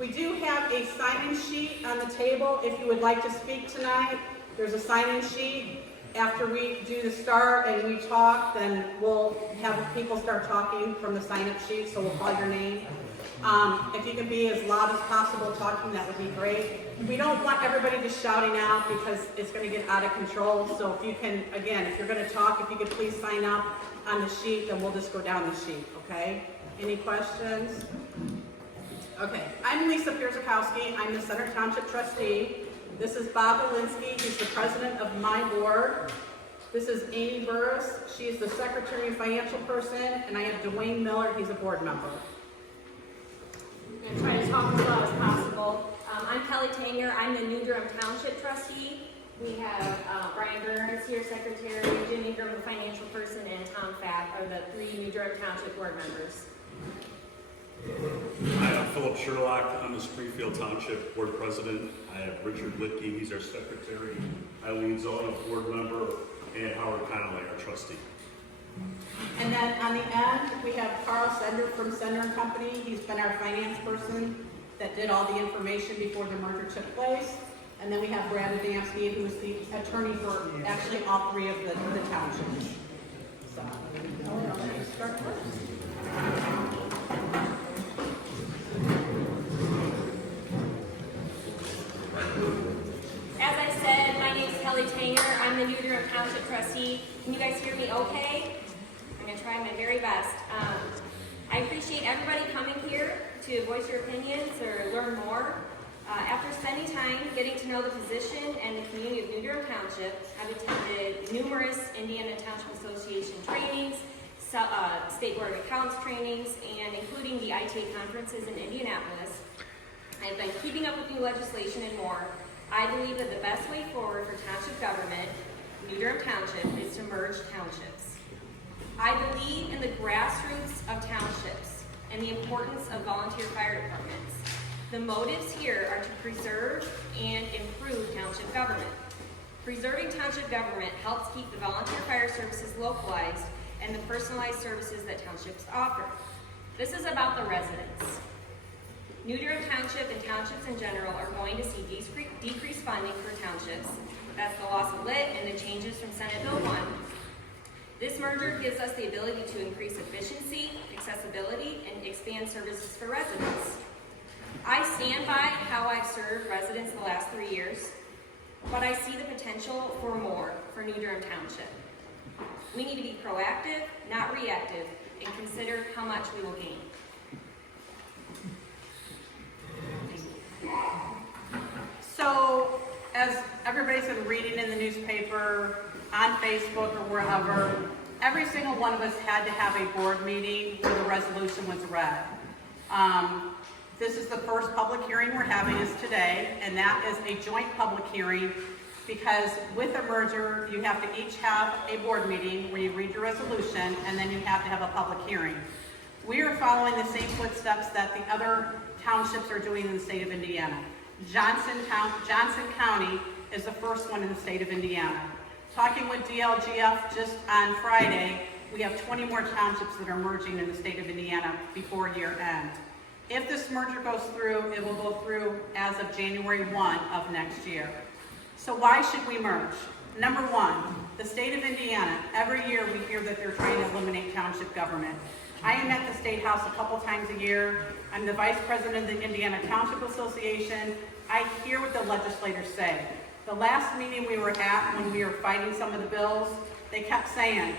We do have a sign-in sheet on the table. If you would like to speak tonight, there's a sign-in sheet. After we do the start and we talk, then we'll have people start talking from the sign-up sheet, so we'll call your name. If you can be as loud as possible talking, that would be great. We don't want everybody just shouting out because it's going to get out of control. So if you can, again, if you're going to talk, if you could please sign up on the sheet, then we'll just go down the sheet, okay? Any questions? Okay, I'm Lisa Pierzakowski. I'm the Center Township trustee. This is Bob Alinsky. He's the president of my board. This is Amy Burris. She is the secretary and financial person. And I have Dwayne Miller. He's a board member. I'm going to try to talk as loud as possible. I'm Kelly Tanger. I'm the New Durham Township trustee. We have Brian Burns here, secretary, Jimmy Durham, the financial person, and Tom Fatt are the 3 New Durham Township board members. Hi, I'm Philip Sherlock. I'm the Springfield Township board president. I have Richard Litke, he's our secretary. Eileen Zona, board member, and Howard Connolly, our trustee. And then on the end, we have Carl Sender from Sender & Company. He's been our finance person that did all the information before the merger took place. And then we have Brad Adamski, who is the attorney for actually all 3 of the townships. So, let me start first. As I said, my name is Kelly Tanger. I'm the New Durham Township trustee. Can you guys hear me okay? I'm going to try my very best. I appreciate everybody coming here to voice your opinions or learn more. After spending time getting to know the position and the community of New Durham Township, I've attended numerous Indiana Township Association trainings, State Board of Accounts trainings, and including the ITA conferences in Indianapolis. I've been keeping up with new legislation and more. I believe that the best way forward for township government, New Durham Township, is to merge townships. I believe in the grassroots of townships and the importance of volunteer fire departments. The motives here are to preserve and improve township government. Preserving township government helps keep the volunteer fire services localized and the personalized services that townships offer. This is about the residents. New Durham Township and townships in general are going to see decreased funding for townships. That's the loss of LIT and the changes from Senate Bill 1. This merger gives us the ability to increase efficiency, accessibility, and expand services for residents. I stand by how I've served residents the last 3 years, but I see the potential for more for New Durham Township. We need to be proactive, not reactive, and consider how much we will gain. So, as everybody's been reading in the newspaper, on Facebook or wherever, every single one of us had to have a board meeting where the resolution was read. This is the first public hearing we're having is today, and that is a joint public hearing because with a merger, you have to each have a board meeting where you read your resolution, and then you have to have a public hearing. We are following the same footsteps that the other townships are doing in the state of Indiana. Johnson County is the first one in the state of Indiana. Talking with DLGF just on Friday, we have 20 more townships that are merging in the state of Indiana before year end. If this merger goes through, it will go through as of January 1 of next year. So why should we merge? Number one, the state of Indiana, every year we hear that they're trying to eliminate township government. I am at the State House a couple times a year. I'm the vice president of the Indiana Township Association. I hear what the legislators say. The last meeting we were at when we were fighting some of the bills, they kept saying,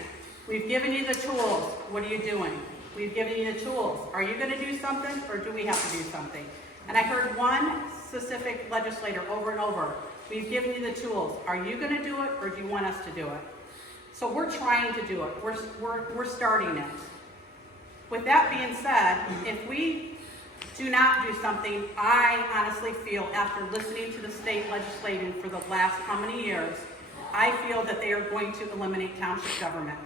we've given you the tools, what are you doing? We've given you the tools. Are you going to do something or do we have to do something? And I heard one specific legislator over and over, we've given you the tools. Are you going to do it or do you want us to do it? So we're trying to do it. We're starting it. With that being said, if we do not do something, I honestly feel after listening to the state legislating for the last how many years, I feel that they are going to eliminate township government.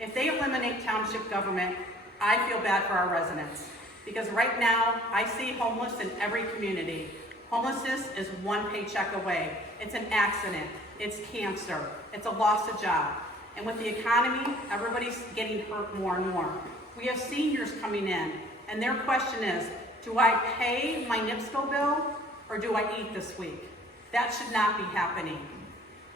If they eliminate township government, I feel bad for our residents. Because right now, I see homeless in every community. Homelessness is one paycheck away. It's an accident, it's cancer, it's a loss of job. And with the economy, everybody's getting hurt more and more. We have seniors coming in, and their question is, Do I pay my NIPSCO bill or do I eat this week? That should not be happening.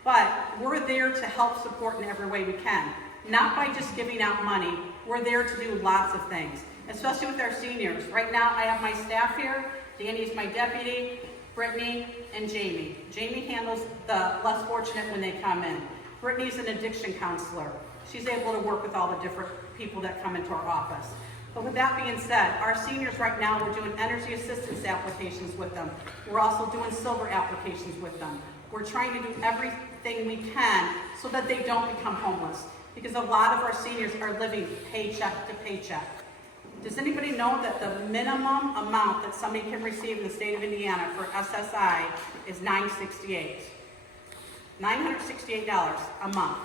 But we're there to help support in every way we can. Not by just giving out money, we're there to do lots of things, especially with our seniors. Right now, I have my staff here. Danny's my deputy, Brittany, and Jamie. Jamie handles the less fortunate when they come in. Brittany's an addiction counselor. She's able to work with all the different people that come into our office. But with that being said, our seniors right now, we're doing energy assistance applications with them. We're also doing silver applications with them. We're trying to do everything we can so that they don't become homeless, because a lot of our seniors are living paycheck to paycheck. Does anybody know that the minimum amount that somebody can receive in the state of Indiana for SSI is $968? $968 a month.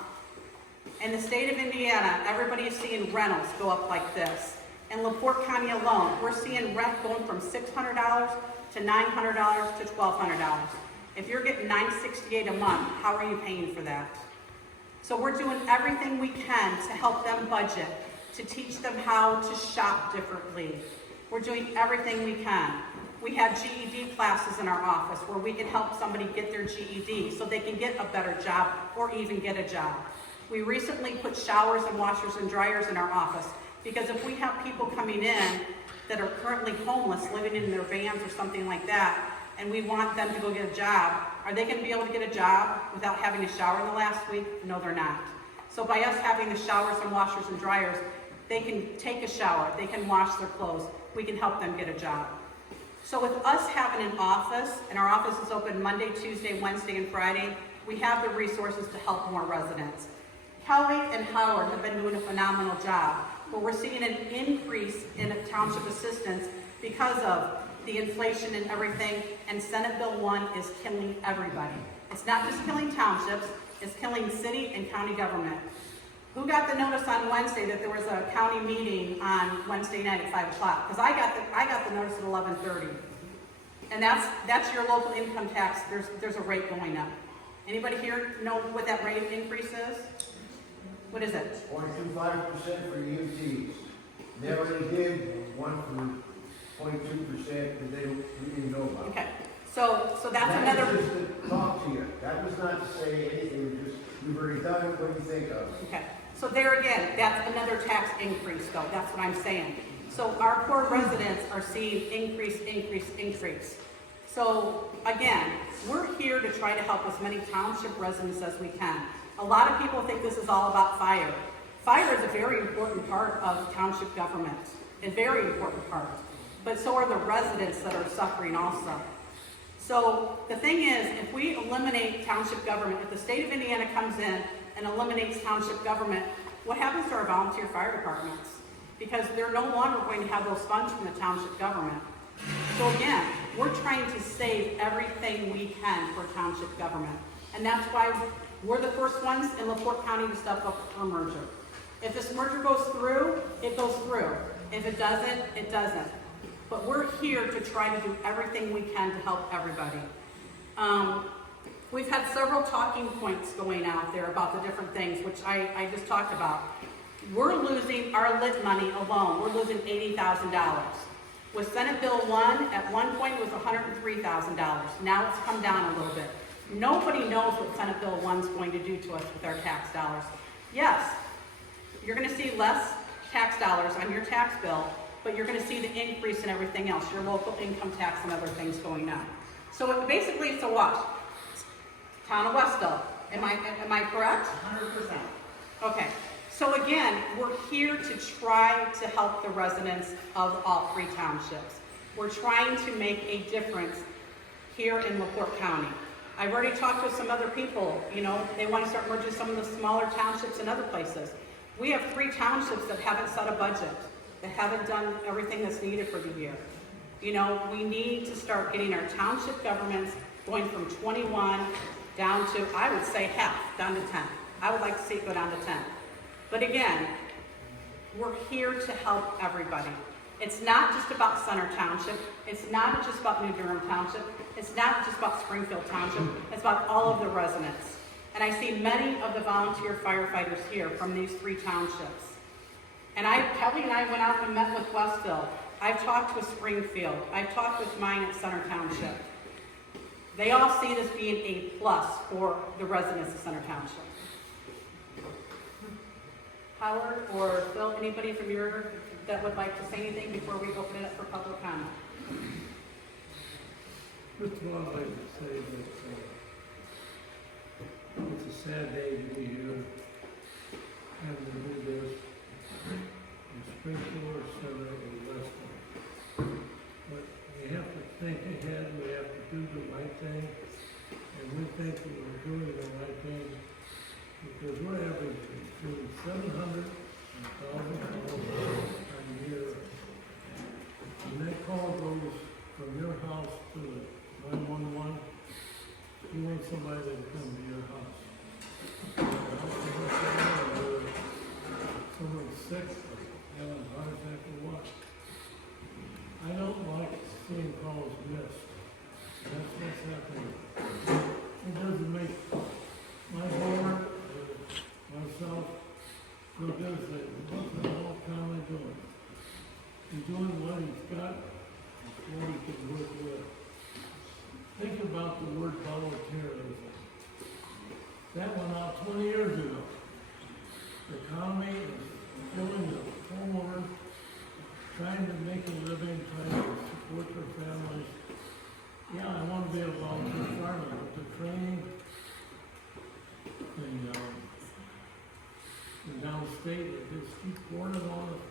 In the state of Indiana, everybody is seeing rentals go up like this. In LaPorte County alone, we're seeing rent going from $600 to $900 to $1,200. If you're getting $968 a month, how are you paying for that? So we're doing everything we can to help them budget, to teach them how to shop differently. We're doing everything we can. We have GED classes in our office where we can help somebody get their GED so they can get a better job or even get a job. We recently put showers and washers and dryers in our office because if we have people coming in that are currently homeless, living in their vans or something like that, and we want them to go get a job, are they going to be able to get a job without having a shower in the last week? No, they're not. So by us having the showers and washers and dryers, they can take a shower, they can wash their clothes, we can help them get a job. So with us having an office, and our office is open Monday, Tuesday, Wednesday, and Friday, we have the resources to help more residents. Kelly and Howard have been doing a phenomenal job, but we're seeing an increase in township assistance because of the inflation and everything, and Senate Bill 1 is killing everybody. It's not just killing townships, it's killing city and county government. Who got the notice on Wednesday that there was a county meeting on Wednesday night at 5 o'clock? Because I got the notice at 11:30. And that's your local income tax. There's a rate going up. Anybody here know what that rate increase is? What is it? 0.25% for EMTs. They already did one for 0.2% that we didn't know about. Okay. So that's that another. was just to talk to you. That was not to say anything. Just we've already done it. What do you think of? Okay. So there again, that's another tax increase, though. That's what I'm saying. So our poor residents are seeing increase. So again, we're here to try to help as many township residents as we can. A lot of people think this is all about fire. Fire is a very important part of township government, a very important part. But so are the residents that are suffering also. So the thing is, if we eliminate township government, if the state of Indiana comes in and eliminates township government, what happens to our volunteer fire departments? Because they're no longer going to have those funds from the township government. So again, we're trying to save everything we can for township government. And that's why we're the first ones in LaPorte County to step up for a merger. If this merger goes through, it goes through. If it doesn't, it doesn't. But we're here to try to do everything we can to help everybody. We've had several talking points going out there about the different things, which I just talked about. We're losing our lit money alone. We're losing $80,000. With Senate Bill 1, at one point it was $103,000. Now it's come down a little bit. Nobody knows what Senate Bill 1 is going to do to us with our tax dollars. Yes, you're going to see less tax dollars on your tax bill, but you're going to see the increase in everything else, your local income tax and other things going up. So basically it's a wash. Town of Westville, am I correct? 100%. Okay, so again, we're here to try to help the residents of all three townships. We're trying to make a difference here in LaPorte County. I've already talked with some other people, they want to start merging some of the smaller townships and other places. We have 3 townships that haven't set a budget, that haven't done everything that's needed for the year. We need to start getting our township governments going from 21 down to, I would say half, down to 10. I would like to see it go down to 10. But again, we're here to help everybody. It's not just about Center Township. It's not just about New Durham Township. It's not just about Springfield Township. It's about all of the residents. And I see many of the volunteer firefighters here from these 3 townships. And Kelly and I went out and met with Westville. I've talked with Springfield, I've talked with mine at Center Township. They all see this being a plus for the residents of Center Township. Howard or Phil, anybody from your, that would like to say anything before we open it up for public comment? First of all, I'd like to say that it's a sad day to be here, having to do this in Springfield or Center or Western. But we have to think ahead, we have to do the right thing, and we think that we're doing the right thing, because we're averaging between $700 and $1,000 a year. When that call goes from your house to the 911, you want somebody to come to your house. Someone's sick, or having a heart attack or what. I don't like seeing calls missed. That's what's happening. It doesn't make my board or myself feel good that what's the whole family doing? He's doing what he's got, what he can work with. Think about the word volunteerism. That went out 20 years ago. The economy is killing the homeowner, trying to make a living, trying to support their families. Yeah, I want to be a volunteer fireman, but the training, the downstate, they just keep pouring it on us,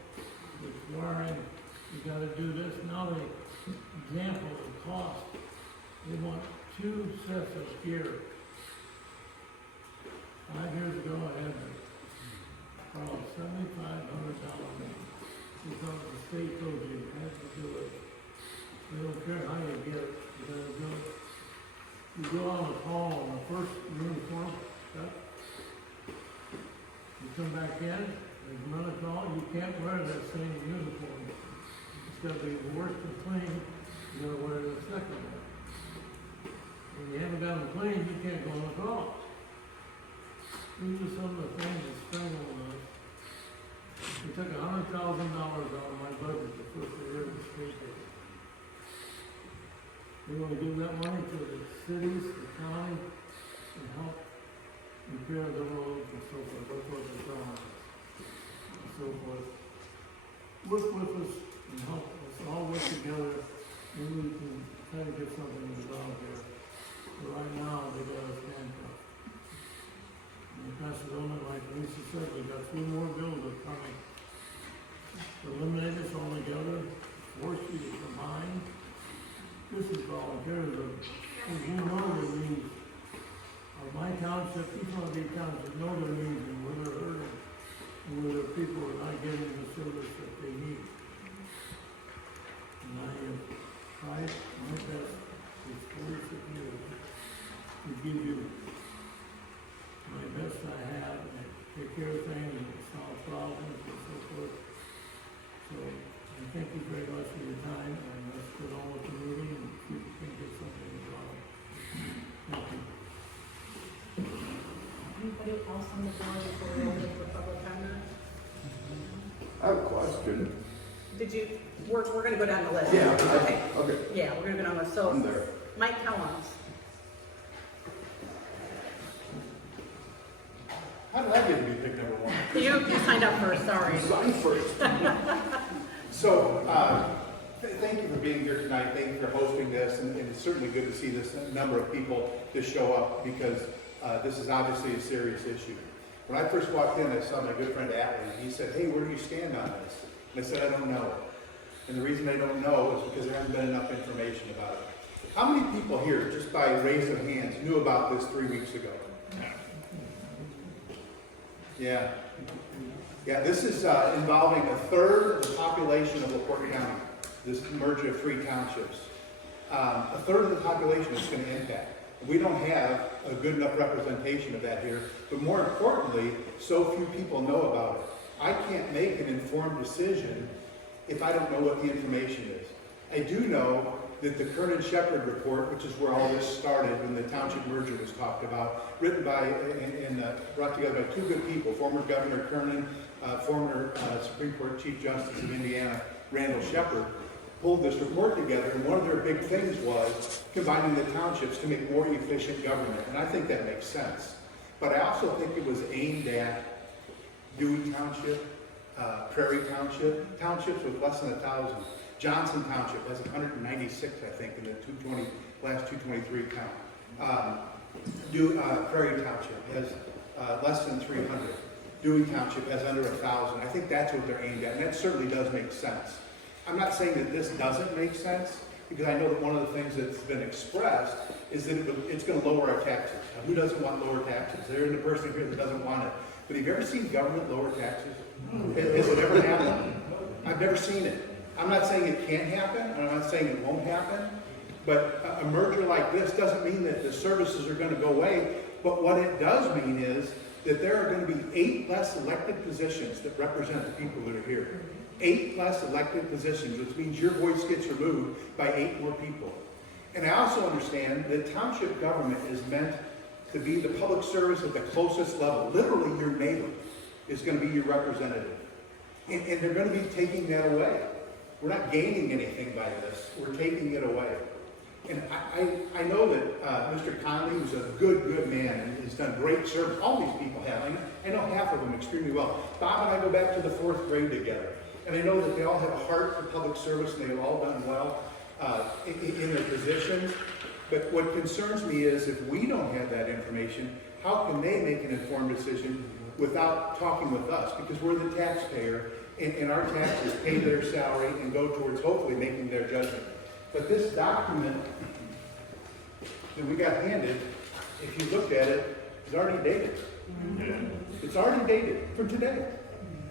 requiring, you gotta do this. Now the example of cost, they want 2 sets of gear. 5 years ago, I had about $7,500 because the state told you you have to do it. They don't care how you get it, you gotta do it. You go on a call on the first uniform, you come back in, there's another call, you can't wear that same uniform. It's gotta be washed and clean, you gotta wear the second one. When you haven't got them clean, you can't go on the call. These are some of the things that strangle us. We took $100,000 out of my budget the first year of the state aid. We want to give that money to the cities, the county, and help repair the roads and so forth. That's what they're telling us. And so forth. Work with us and help us all work together. Maybe we can try to get something resolved here. But right now, they got us handcuffed. And Pasadena, like Lisa said, we got 3 more bills that are coming. Eliminate us all together, force you to combine. This is volunteerism. Because you know the needs of my township, each one of these townships know their needs and where they're hurting, and where their people are not getting the service that they need. And I have tried my best with 46 years to give you my best I have, and take care of things and solve problems and so forth. So I thank you very much for your time, and let's get on with the meeting and see if we can get something resolved. Thank you. Anybody else on the board before we open for public comment? I have a question. Did you, we're gonna go down the list. Yeah. Okay. Okay. Yeah, we're gonna go down the list. So, I'm there. Mike Kellums. How did I get to be picked number 1? You signed up first, sorry. Sign first. So, thank you for being here tonight. Thank you for hosting this, and it's certainly good to see this number of people to show up because this is obviously a serious issue. When I first walked in, I saw my good friend Atlee, and he said, "Hey, where do you stand on this?" And I said, "I don't know." And the reason I don't know is because there hasn't been enough information about it. How many people here, just by raise of hands, knew about this 3 weeks ago? Yeah. Yeah, this is involving 1/3 of the population of LaPorte County, this merger of 3 townships. 1/3 of the population is going to impact. We don't have a good enough representation of that here, but more importantly, so few people know about it. I can't make an informed decision if I don't know what the information is. I do know that the Kernan-Shepard report, which is where all this started when the township merger was talked about, written by and brought together by 2 good people, former Governor Kernan, former Supreme Court Chief Justice of Indiana, Randall Shepard, pulled this report together, and one of their big things was combining the townships to make more efficient government, and I think that makes sense. But I also think it was aimed at Dewey Township, Prairie Township, townships with less than 1,000. Johnson Township has 196, I think, in the last 223 count. Prairie Township has less than 300. Dewey Township has under 1,000. I think that's what they're aimed at, and that certainly does make sense. I'm not saying that this doesn't make sense, because I know that one of the things that's been expressed is that it's going to lower our taxes. Now, who doesn't want lower taxes? There isn't a person here that doesn't want it. But have you ever seen government lower taxes? Has it ever happened? I've never seen it. I'm not saying it can't happen, and I'm not saying it won't happen, but a merger like this doesn't mean that the services are going to go away. But what it does mean is that there are going to be 8 less elected positions that represent the people that are here. 8 less elected positions, which means your voice gets removed by 8 more people. And I also understand that township government is meant to be the public service at the closest level. Literally, your neighbor is going to be your representative. And they're going to be taking that away. We're not gaining anything by this. We're taking it away. And I know that Mr. Conley, who's a good man and has done great service. All these people have. I know half of them extremely well. Bob and I go back to the 4th grade together. And I know that they all have a heart for public service and they've all done well in their positions. But what concerns me is if we don't have that information, how can they make an informed decision without talking with us? Because we're the taxpayer and our taxes pay their salary and go towards hopefully making their judgment. But this document that we got handed, if you looked at it, is already dated. It's already dated for today.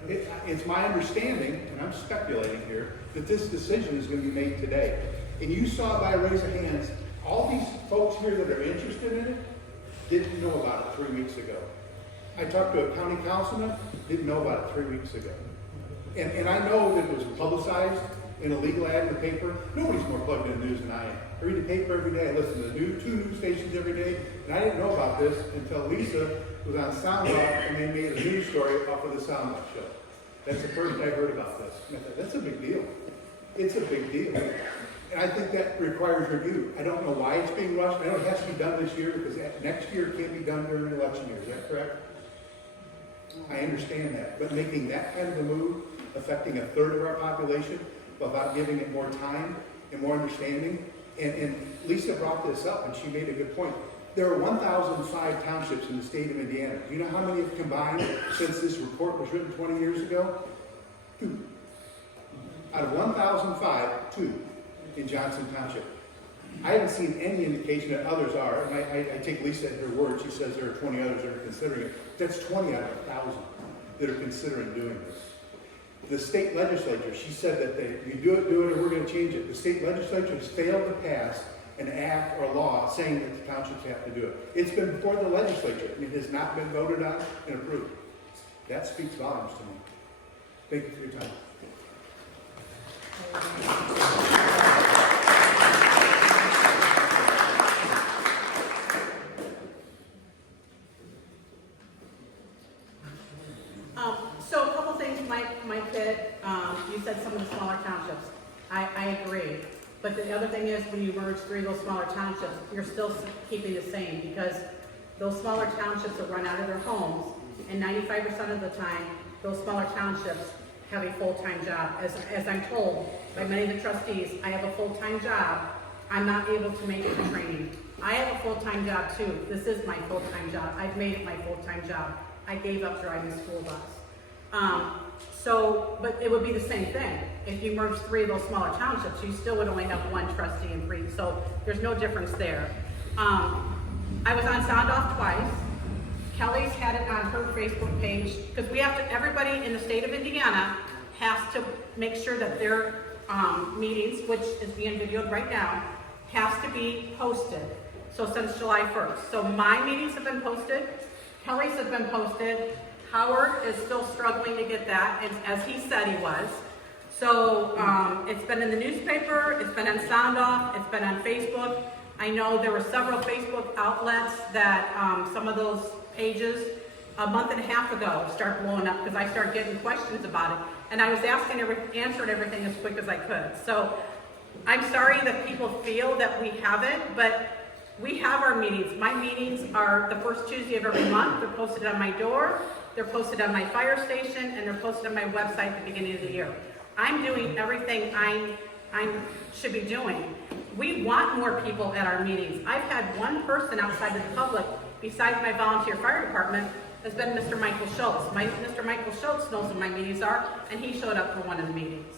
It's my understanding, and I'm speculating here, that this decision is going to be made today. And you saw by a raise of hands, all these folks here that are interested in it didn't know about it 3 weeks ago. I talked to a county councilman, didn't know about it 3 weeks ago. And I know that it was publicized in a legal ad in the paper. Nobody's more plugged into news than I am. I read the paper every day. I listen to the 2 news stations every day. And I didn't know about this until Lisa was on Sound Off and they made a news story off of the Sound Off show. That's the first I heard about this. And I thought, that's a big deal. It's a big deal. And I think that requires review. I don't know why it's being rushed. I know it has to be done this year because next year it can't be done during the election year. Is that correct? I understand that. But making that kind of a move, affecting 1/3 of our population, without giving it more time and more understanding. And Lisa brought this up, and she made a good point. There are 1,005 townships in the state of Indiana. Do you know how many have combined since this report was written 20 years ago? 2. Out of 1,005, 2 in Johnson Township. I haven't seen any indication that others are, and I take Lisa at her word. She says there are 20 others that are considering it. That's 20 out of 1,000 that are considering doing this. The state legislature, she said that you do it, or we're going to change it. The state legislature has failed to pass an act or a law saying that the townships have to do it. It's been before the legislature, and it has not been voted on and approved. That speaks volumes to me. Thank you for your time. So a couple things might fit. You said some of the smaller townships. I agree. But the other thing is when you merge 3 of those smaller townships, you're still keeping the same because those smaller townships that run out of their homes, and 95% of the time, those smaller townships have a full-time job. As I'm told by many of the trustees, I have a full-time job. I'm not able to make it to training. I have a full-time job too. This is my full-time job. I've made it my full-time job. I gave up driving a school bus. But it would be the same thing. If you merge 3 of those smaller townships, you still would only have 1 trustee and 3. So there's no difference there. I was on Sound Off twice. Kelly's had it on her Facebook page because we have to. Everybody in the state of Indiana has to make sure that their meetings, which is being videoed right now, has to be posted. So since July 1st. So my meetings have been posted. Kelly's have been posted. Howard is still struggling to get that, as he said he was. So it's been in the newspaper, it's been on Sound Off, it's been on Facebook. I know there were several Facebook outlets that some of those pages a month and a half ago start blowing up because I started getting questions about it. And I was answering everything as quick as I could. So I'm sorry that people feel that we haven't, but we have our meetings. My meetings are the first Tuesday of every month. They're posted on my door, they're posted on my fire station, and they're posted on my website at the beginning of the year. I'm doing everything I should be doing. We want more people at our meetings. I've had one person outside of the public, besides my volunteer fire department, has been Mr. Michael Schultz. Mr. Michael Schultz knows when my meetings are, and he showed up for one of the meetings.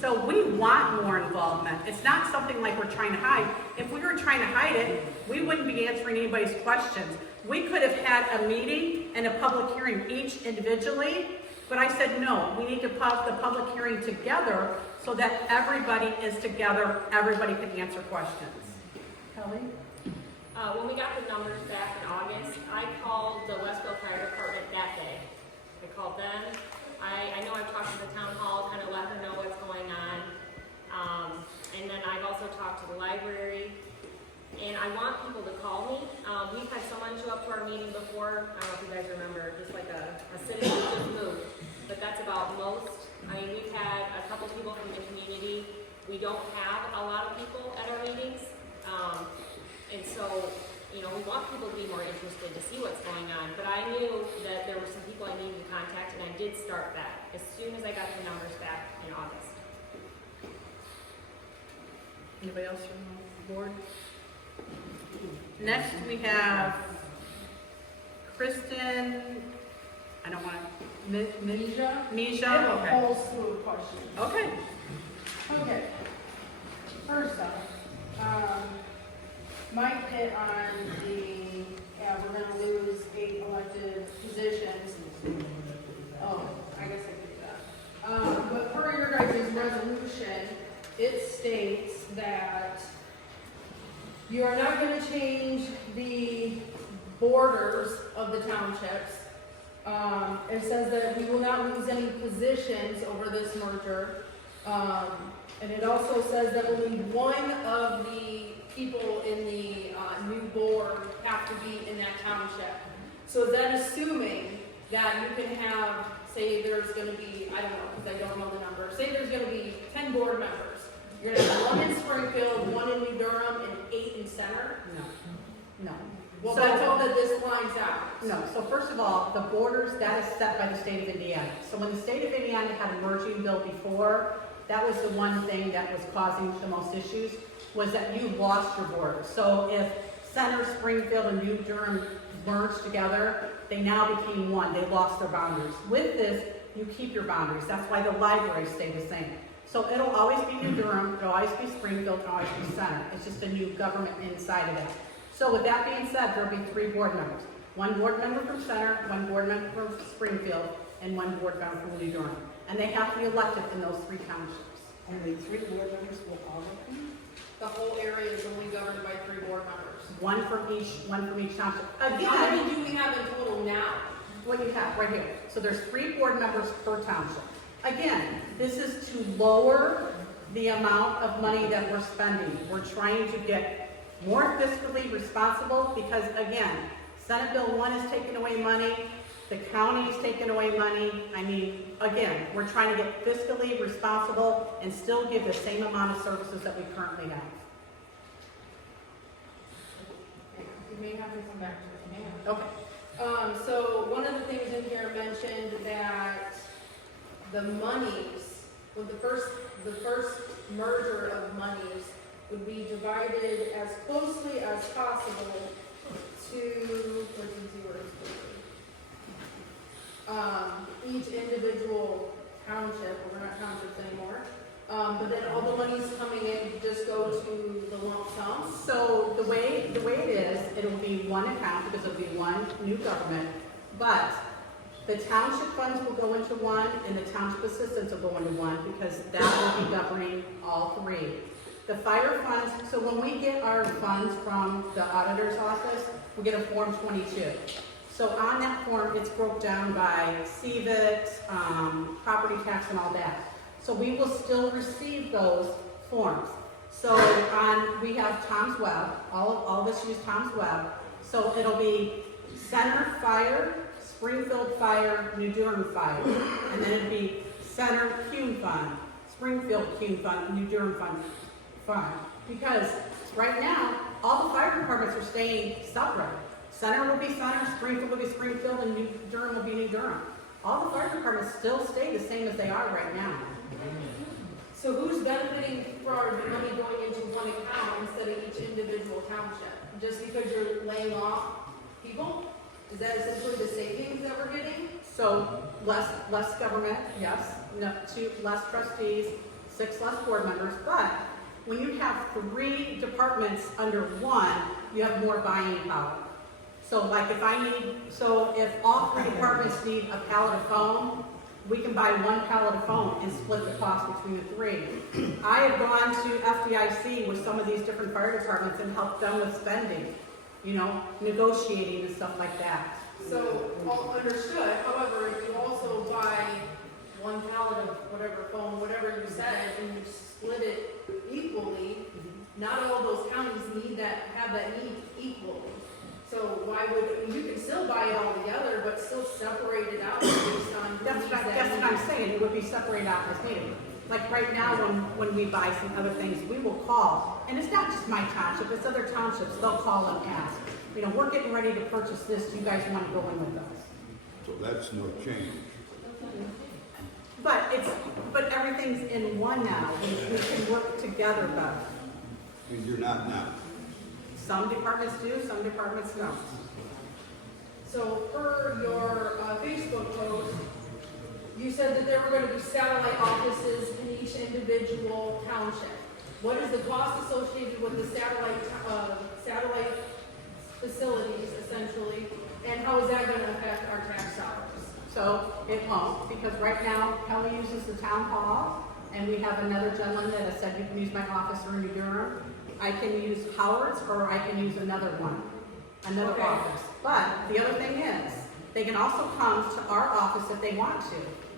So we want more involvement. It's not something like we're trying to hide. If we were trying to hide it, we wouldn't be answering anybody's questions. We could have had a meeting and a public hearing each individually, but I said, no, we need to put the public hearing together so that everybody is together, everybody can answer questions. Kelly? When we got the numbers back in August, I called the Westville Fire Department that day. I called them. I know I've talked to the town hall, kind of let her know what's going on. And then I've also talked to the library. And I want people to call me. We've had someone show up to our meeting before. I don't know if you guys remember, just like a citizen who just moved. But that's about most. I mean, we've had a couple people from the community. We don't have a lot of people at our meetings. And so, you know, we want people to be more interested to see what's going on. But I knew that there were some people I needed to contact, and I did start that as soon as I got the numbers back in August. Anybody else from the board? Next, we have Kristen, I don't want to, Misha? Misha, I have a okay. whole slew of questions. Okay, Okay. First off, Mike hit on we're gonna lose 8 elected positions. Oh, I guess I could do that. But per your guys' resolution, it states that you are not gonna change the borders of the townships. It says that we will not lose any positions over this merger. And it also says that only one of the people in the new board have to be in that township. So is that assuming that you can have, say there's gonna be, I don't know, because I don't know the number, say there's gonna be 10 board members. You're gonna have 1 in Springfield, 1 in New Durham, and 8 in Center? no. Well, So- that's all that this lines out. No, so first of all, the borders, that is set by the state of Indiana. So when the state of Indiana had a merging bill before, that was the one thing that was causing the most issues, was that you lost your borders. So if Center, Springfield, and New Durham merged together, they now became one. They lost their boundaries. With this, you keep your boundaries. That's why the libraries stay the same. So it'll always be New Durham, it'll always be Springfield, it'll always be Center. It's just a new government inside of that. So with that being said, there'll be 3 board members. 1 board member from Center, 1 board member from Springfield, and 1 board member from New Durham. And they have to be elected in those 3 townships. Only 3 board members will all of them? The whole area is only governed by 3 board members. One from each township. How Again, many do we have in total now? what you have right here. So there's 3 board members per township. Again, this is to lower the amount of money that we're spending. We're trying to get more fiscally responsible because, again, Senate Bill 1 is taking away money, the county is taking away money. I mean, again, we're trying to get fiscally responsible and still give the same amount of services that we currently have. You may have to come back to it. Okay. So one of the things in here mentioned that the monies, with the first merger of monies would be divided as closely as possible to, each individual township, we're not townships anymore. But then all the monies coming in just go to the lump sum. So the way it is, it'll be one account because it'll be one new government, but the township funds will go into one and the township assistance will go into one because that will be governing all 3. The fire funds, so when we get our funds from the auditor's office, we get a Form 22. So on that form, it's broke down by CVIT, property tax and all that. So we will still receive those forms. So we have Tom's Web, all of us use Tom's Web. So it'll be Center Fire, Springfield Fire, New Durham Fire. And then it'd be Center Cume Fund, Springfield Cume Fund, New Durham Fund. fund, because right now, all the fire departments are staying separate. Center will be Center, Springfield will be Springfield, and New Durham will be New Durham. All the fire departments still stay the same as they are right now. So who's benefiting for the money going into one account instead of each individual township? Just because you're laying off people? Is that essentially the savings that we're getting? So less government, yes, no, less trustees, 6 less board members, but when you have 3 departments under one, you have more buying power. So like if all 3 departments need a pallet of foam, we can buy 1 pallet of foam and split the cost between the 3. I have gone to FDIC with some of these different fire departments and helped them with spending, negotiating and stuff like that. So, all understood, however, if you also buy 1 pallet of whatever foam, whatever you said, and you split it equally, not all those counties have that need equally. So why would, you can still buy it all together, but still separate it out based on. That's what I'm saying, it would be separated out as needed. Like right now, when we buy some other things, we will call, and it's not just my township, it's other townships, they'll call and ask, we're getting ready to purchase this, do you guys want to go in with us? So that's no change. But everything's in one now, we can work together better. And you're not now. Some departments do, some departments don't. So per your Facebook post, you said that there were going to be satellite offices in each individual township. What is the cost associated with the satellite facilities, essentially, and how is that going to affect our tax dollars? So it won't, because right now Kelly uses the town hall, and we have another gentleman that has said you can use my office in New Durham. I can use Howard's, or I can use another office. But the other thing is, they can also come to our office if they want to.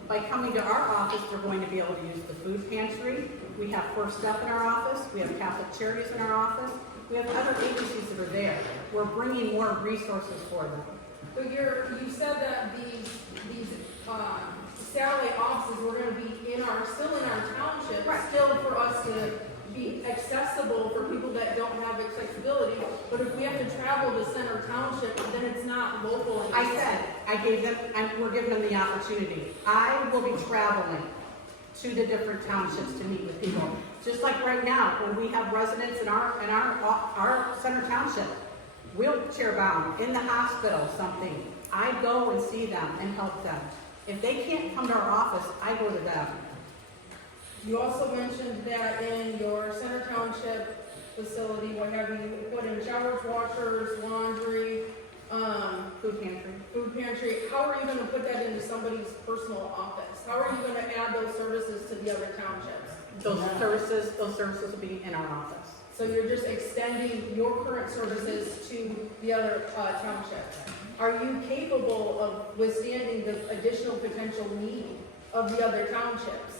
By coming to our office, they're going to be able to use the food pantry. We have First Step in our office. We have Catholic Charities in our office. We have other agencies that are there. We're bringing more resources for them. But you said that these satellite offices were going to be still in our township, Right. still for us to be accessible for people that don't have accessibility. But if we have to travel to Center Township, then it's not local anymore. We're giving them the opportunity. I will be traveling to the different townships to meet with people. Just like right now, when we have residents in our Center Township, wheelchair bound, in the hospital, something, I go and see them and help them. If they can't come to our office, I go to them. You also mentioned that in your Center Township facility, what have you, put in showers, washers, laundry, Food pantry. How are you gonna put that into somebody's personal office? How are you gonna add those services to the other townships? Those services will be in our office. So you're just extending your current services to the other townships. Are you capable of withstanding the additional potential need of the other townships?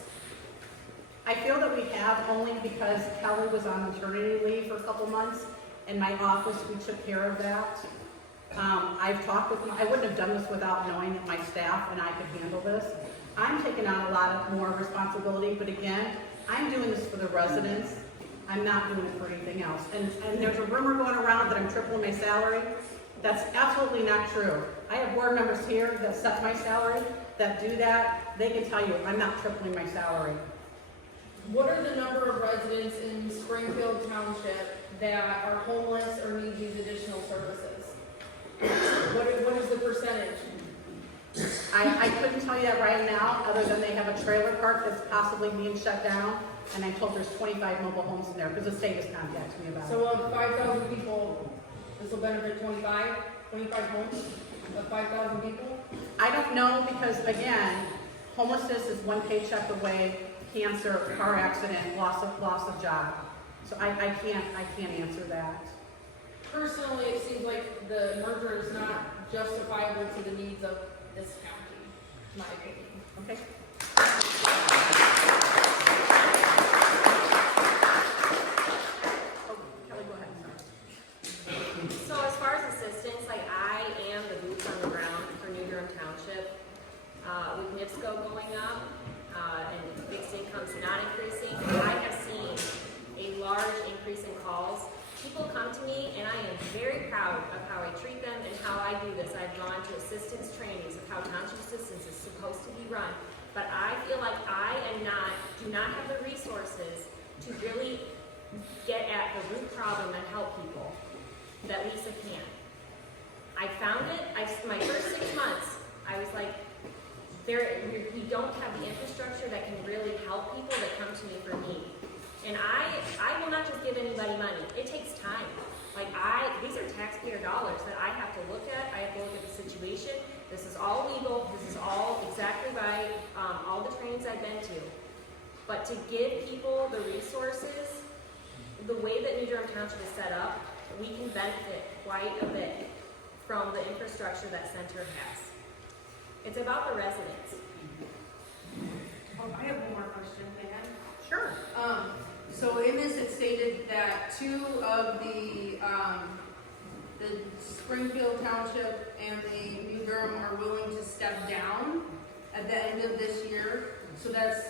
I feel that we have, only because Kelly was on maternity leave for a couple months. In my office, we took care of that. I've talked with I wouldn't have done this without knowing that my staff and I could handle this. I'm taking on a lot more responsibility, but again, I'm doing this for the residents. I'm not doing it for anything else. And there's a rumor going around that I'm tripling my salary. That's absolutely not true. I have board members here that set my salary, that do that. They can tell you I'm not tripling my salary. What are the number of residents in Springfield Township that are homeless or need these additional services? What is the percentage? I couldn't tell you that right now, other than they have a trailer park that's possibly being shut down, and I'm told there's 25 mobile homes in there, because the state has contacted me about it. So of 5,000 people, this will benefit 25 homes of 5,000 people? I don't know, because again, homelessness is one paycheck away, cancer, car accident, loss of job. So I can't answer that. Personally, it seems like the merger is not justifiable to the needs of this county, in my opinion. Okay. Kelly, go ahead. So as far as assistance, I am the boots on the ground for New Durham Township. With NIPSCO going up and fixed incomes not increasing, I have seen a large increase in calls. People come to me, and I am very proud of how I treat them and how I do this. I've gone to assistance trainings of how township assistance is supposed to be run, but I feel like I do not have the resources to really get at the root problem and help people that Lisa can. I found it. My first 6 months, I was like, we don't have the infrastructure that can really help people that come to me for need. And I will not just give anybody money. It takes time. Like these are taxpayer dollars that I have to look at. I have to look at the situation. This is all legal. This is all exactly right. All the trainings I've been to. But to give people the resources, the way that New Durham Township is set up, we can benefit quite a bit from the infrastructure that center has. It's about the residents. Oh, I have one more question, may I? Sure. So in this, it stated that 2 of the Springfield Township and the New Durham are willing to step down at the end of this year. So that's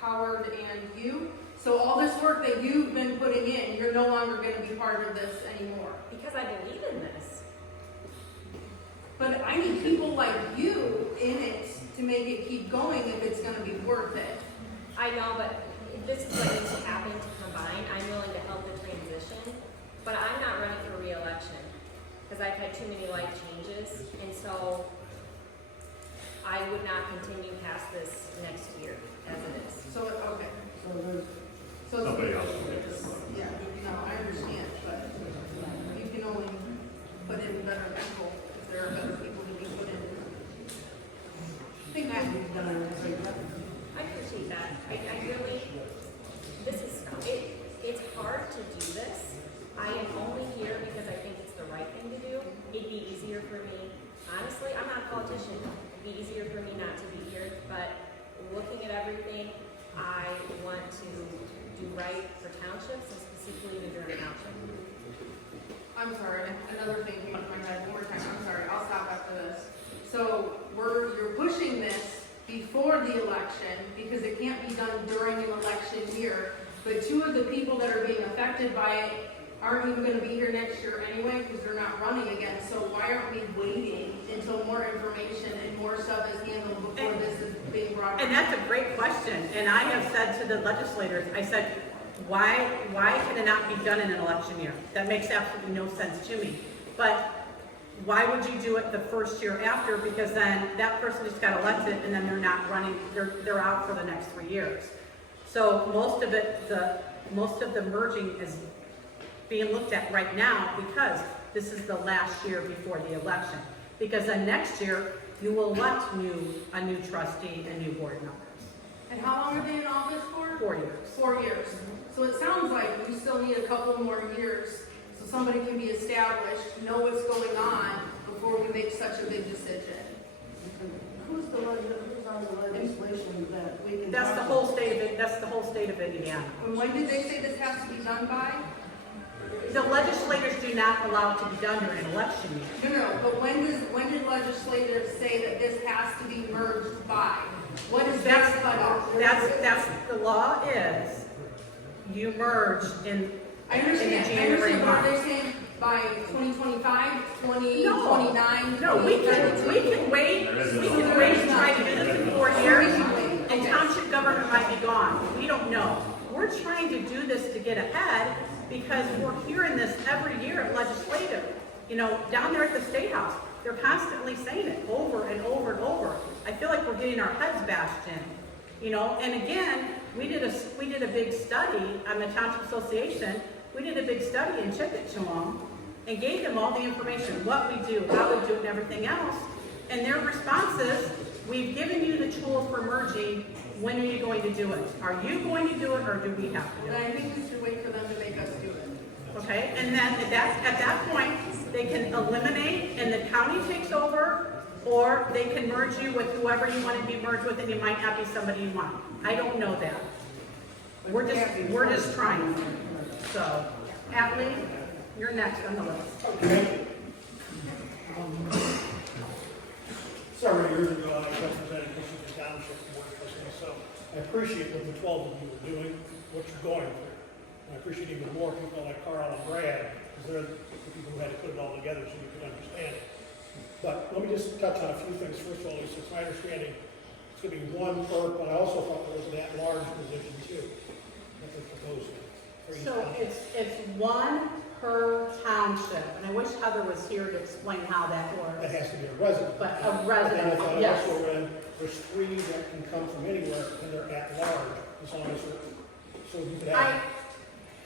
Howard and you. So all this work that you've been putting in, you're no longer going to be part of this anymore. Because I believe in this. But I need people like you in it to make it keep going if it's going to be worth it. I know, but this is what needs to happen to combine. I'm willing to help the transition, but I'm not running for re-election because I've had too many life changes, and so I would not continue past this next year as it is. So, okay. So Somebody else will get this. yeah, no, I understand, but you can only put in better people if there are better people to be put in. Thank you. I appreciate that. I really, it's hard to do this. I am only here because I think it's the right thing to do. It'd be easier for me, honestly, I'm not a politician. It'd be easier for me not to be here, but looking at everything, I want to do right for townships and specifically New Durham Township. I'm sorry, another thing came to my head one more time. I'm sorry, I'll stop after this. So you're pushing this before the election because it can't be done during an election year. But 2 of the people that are being affected by it aren't even going to be here next year anyway because they're not running again. So why aren't we waiting until more information and more stuff is handled before this is being brought up? And that's a great question. And I have said to the legislators, I said, why can it not be done in an election year? That makes absolutely no sense to me. But why would you do it the first year after? Because then that person just got elected and then they're not running, they're out for the next 3 years. So most of the merging is being looked at right now because this is the last year before the election. Because then next year you will elect a new trustee and new board members. And how long are they in office for? 4 years. 4 years. So it sounds like we still need a couple more years so somebody can be established, know what's going on before we make such a big decision. Who's on the legislation that we can? That's the whole state of Indiana. And when did they say this has to be done by? The legislators do not allow it to be done during an election year. No, but when did legislators say that this has to be merged by? What is that cutoff? That's the law is you merge in I understand. in the January What are they month. saying? By 2025, 2029? No, we can wait and try to do this in 4 years, and township government might be gone. We don't know. We're trying to do this to get ahead because we're hearing this every year at legislative. You know, down there at the State House, they're constantly saying it over and over and over. I feel like we're getting our heads bashed in, you know. And again, we did a big study on the Township Association. We did a big study and took it to them and gave them all the information, what we do, how we do it, and everything else. And their response is, we've given you the tools for merging. When are you going to do it? Are you going to do it, or do we have to do And it? I think we should wait for them to make us do it. Okay, and then at that point, they can eliminate and the county takes over, or they can merge you with whoever you want to be merged with, and it might not be somebody you want. I don't know that. We're just trying. So, Atlee, you're next on the list. Okay. Several years ago, I represented the Township Board of Trustees, so I appreciate what the 12 of you are doing, what you're going through. And I appreciate even more people like Carl and Brad, because they're the people who had to put it all together so you could understand it. But let me just touch on a few things. First of all, Lisa, it's my understanding it's going to be one per, but I also thought there was an at-large position too. That they're proposing. for each So township. it's one per township, and I wish Heather was here to explain how that That works. has to be a resident. But a And then resident, I thought yes. also read, there's 3 that can come from anywhere, and they're at-large, as long as they're, so you could have.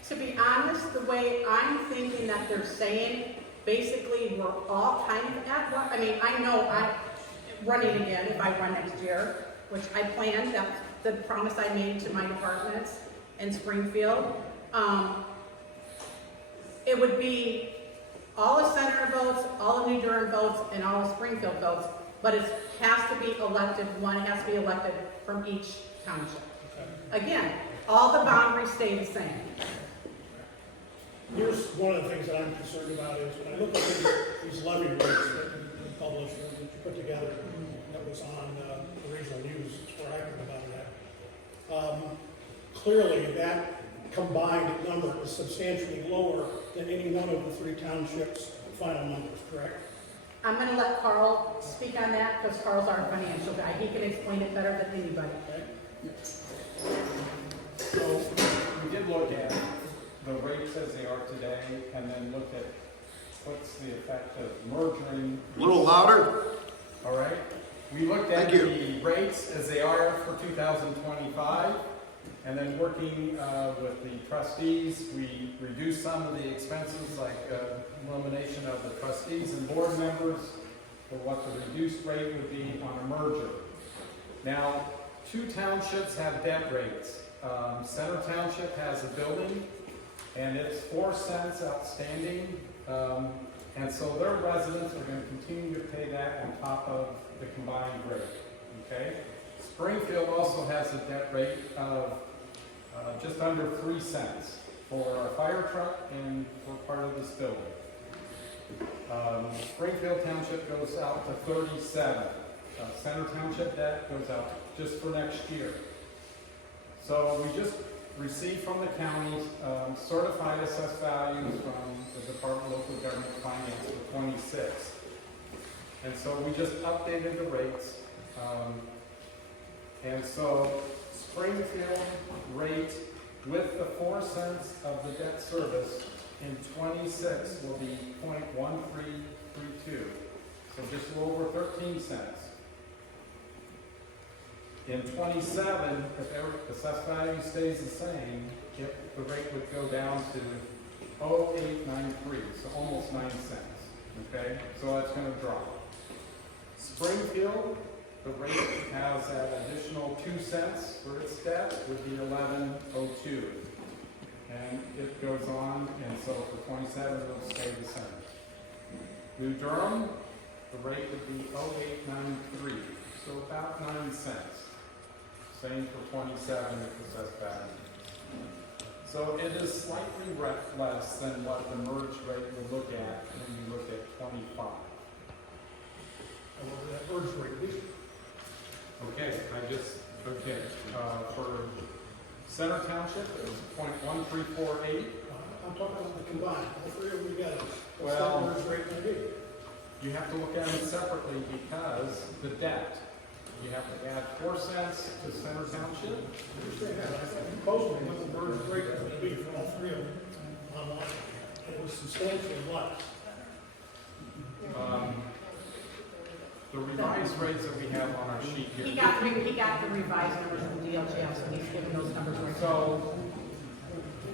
To be honest, the way I'm thinking that they're saying, basically, we're all kind of at, I mean, I know I'm running again if I run next year, which I planned, that's the promise I made to my departments in Springfield. It would be all of Senator votes, all of New Durham votes, and all of Springfield votes, but it has to be elected, one has to be elected from each township. Again, all the boundaries stay the same. Here's one of the things that I'm concerned about is when I look at these levy rates that you published, or that you put together, that was on the regional news, where I heard about that. Clearly, that combined number is substantially lower than any one of the 3 townships' final numbers, correct? I'm gonna let Carl speak on that, because Carl's our financial guy, he can explain it better than anybody. Okay. So we did look at the rates as they are today, and then look at what's the effect of merging. A little louder. All right. We looked at Thank you. the rates as they are for 2025, and then working with the trustees, we reduced some of the expenses, like elimination of the trustees and board members for what the reduced rate would be on a merger. Now, 2 townships have debt rates. Center Township has a building, and it's 4 cents outstanding, and so their residents are going to continue to pay that on top of the combined rate. Okay. Springfield also has a debt rate of just under 3 cents for a fire truck and for part of this building. Springfield Township goes out to 37. Center Township debt goes out just for next year. So we just received from the counties certified assessed values from the Department of Local Government Finance for 26. And so we just updated the rates. And so Springfield rate with the 4 cents of the debt service in 26 will be 0.1332. So just a little over 13 cents. In 27, if the assessed value stays the same, the rate would go down to 0.0893, so almost 9 cents. Okay, so that's going to drop. Springfield, the rate has that additional 2 cents for its debt, would be 11.02, and it goes on, and so for 27 it'll stay the same. New Durham, the rate would be 0.0893, so about 9 cents. Same for 27 if assessed value. So it is slightly less than what the merged rate would look at when you look at 25. However, that merge rate, we Okay, for Center Township, it was 0.1348. I'm talking about the combined, all 3 of them together. What's Well- that merge rate going to be? You have to look at them separately because the debt, you have to add 4 cents to Center Township. I understand that. I think supposedly what the merge rate was going to be for all 3 of them online, and it was substantially less. The revised rates that we have on our sheet here. He got the revised numbers from DLGF, so he's giving those numbers right now. So,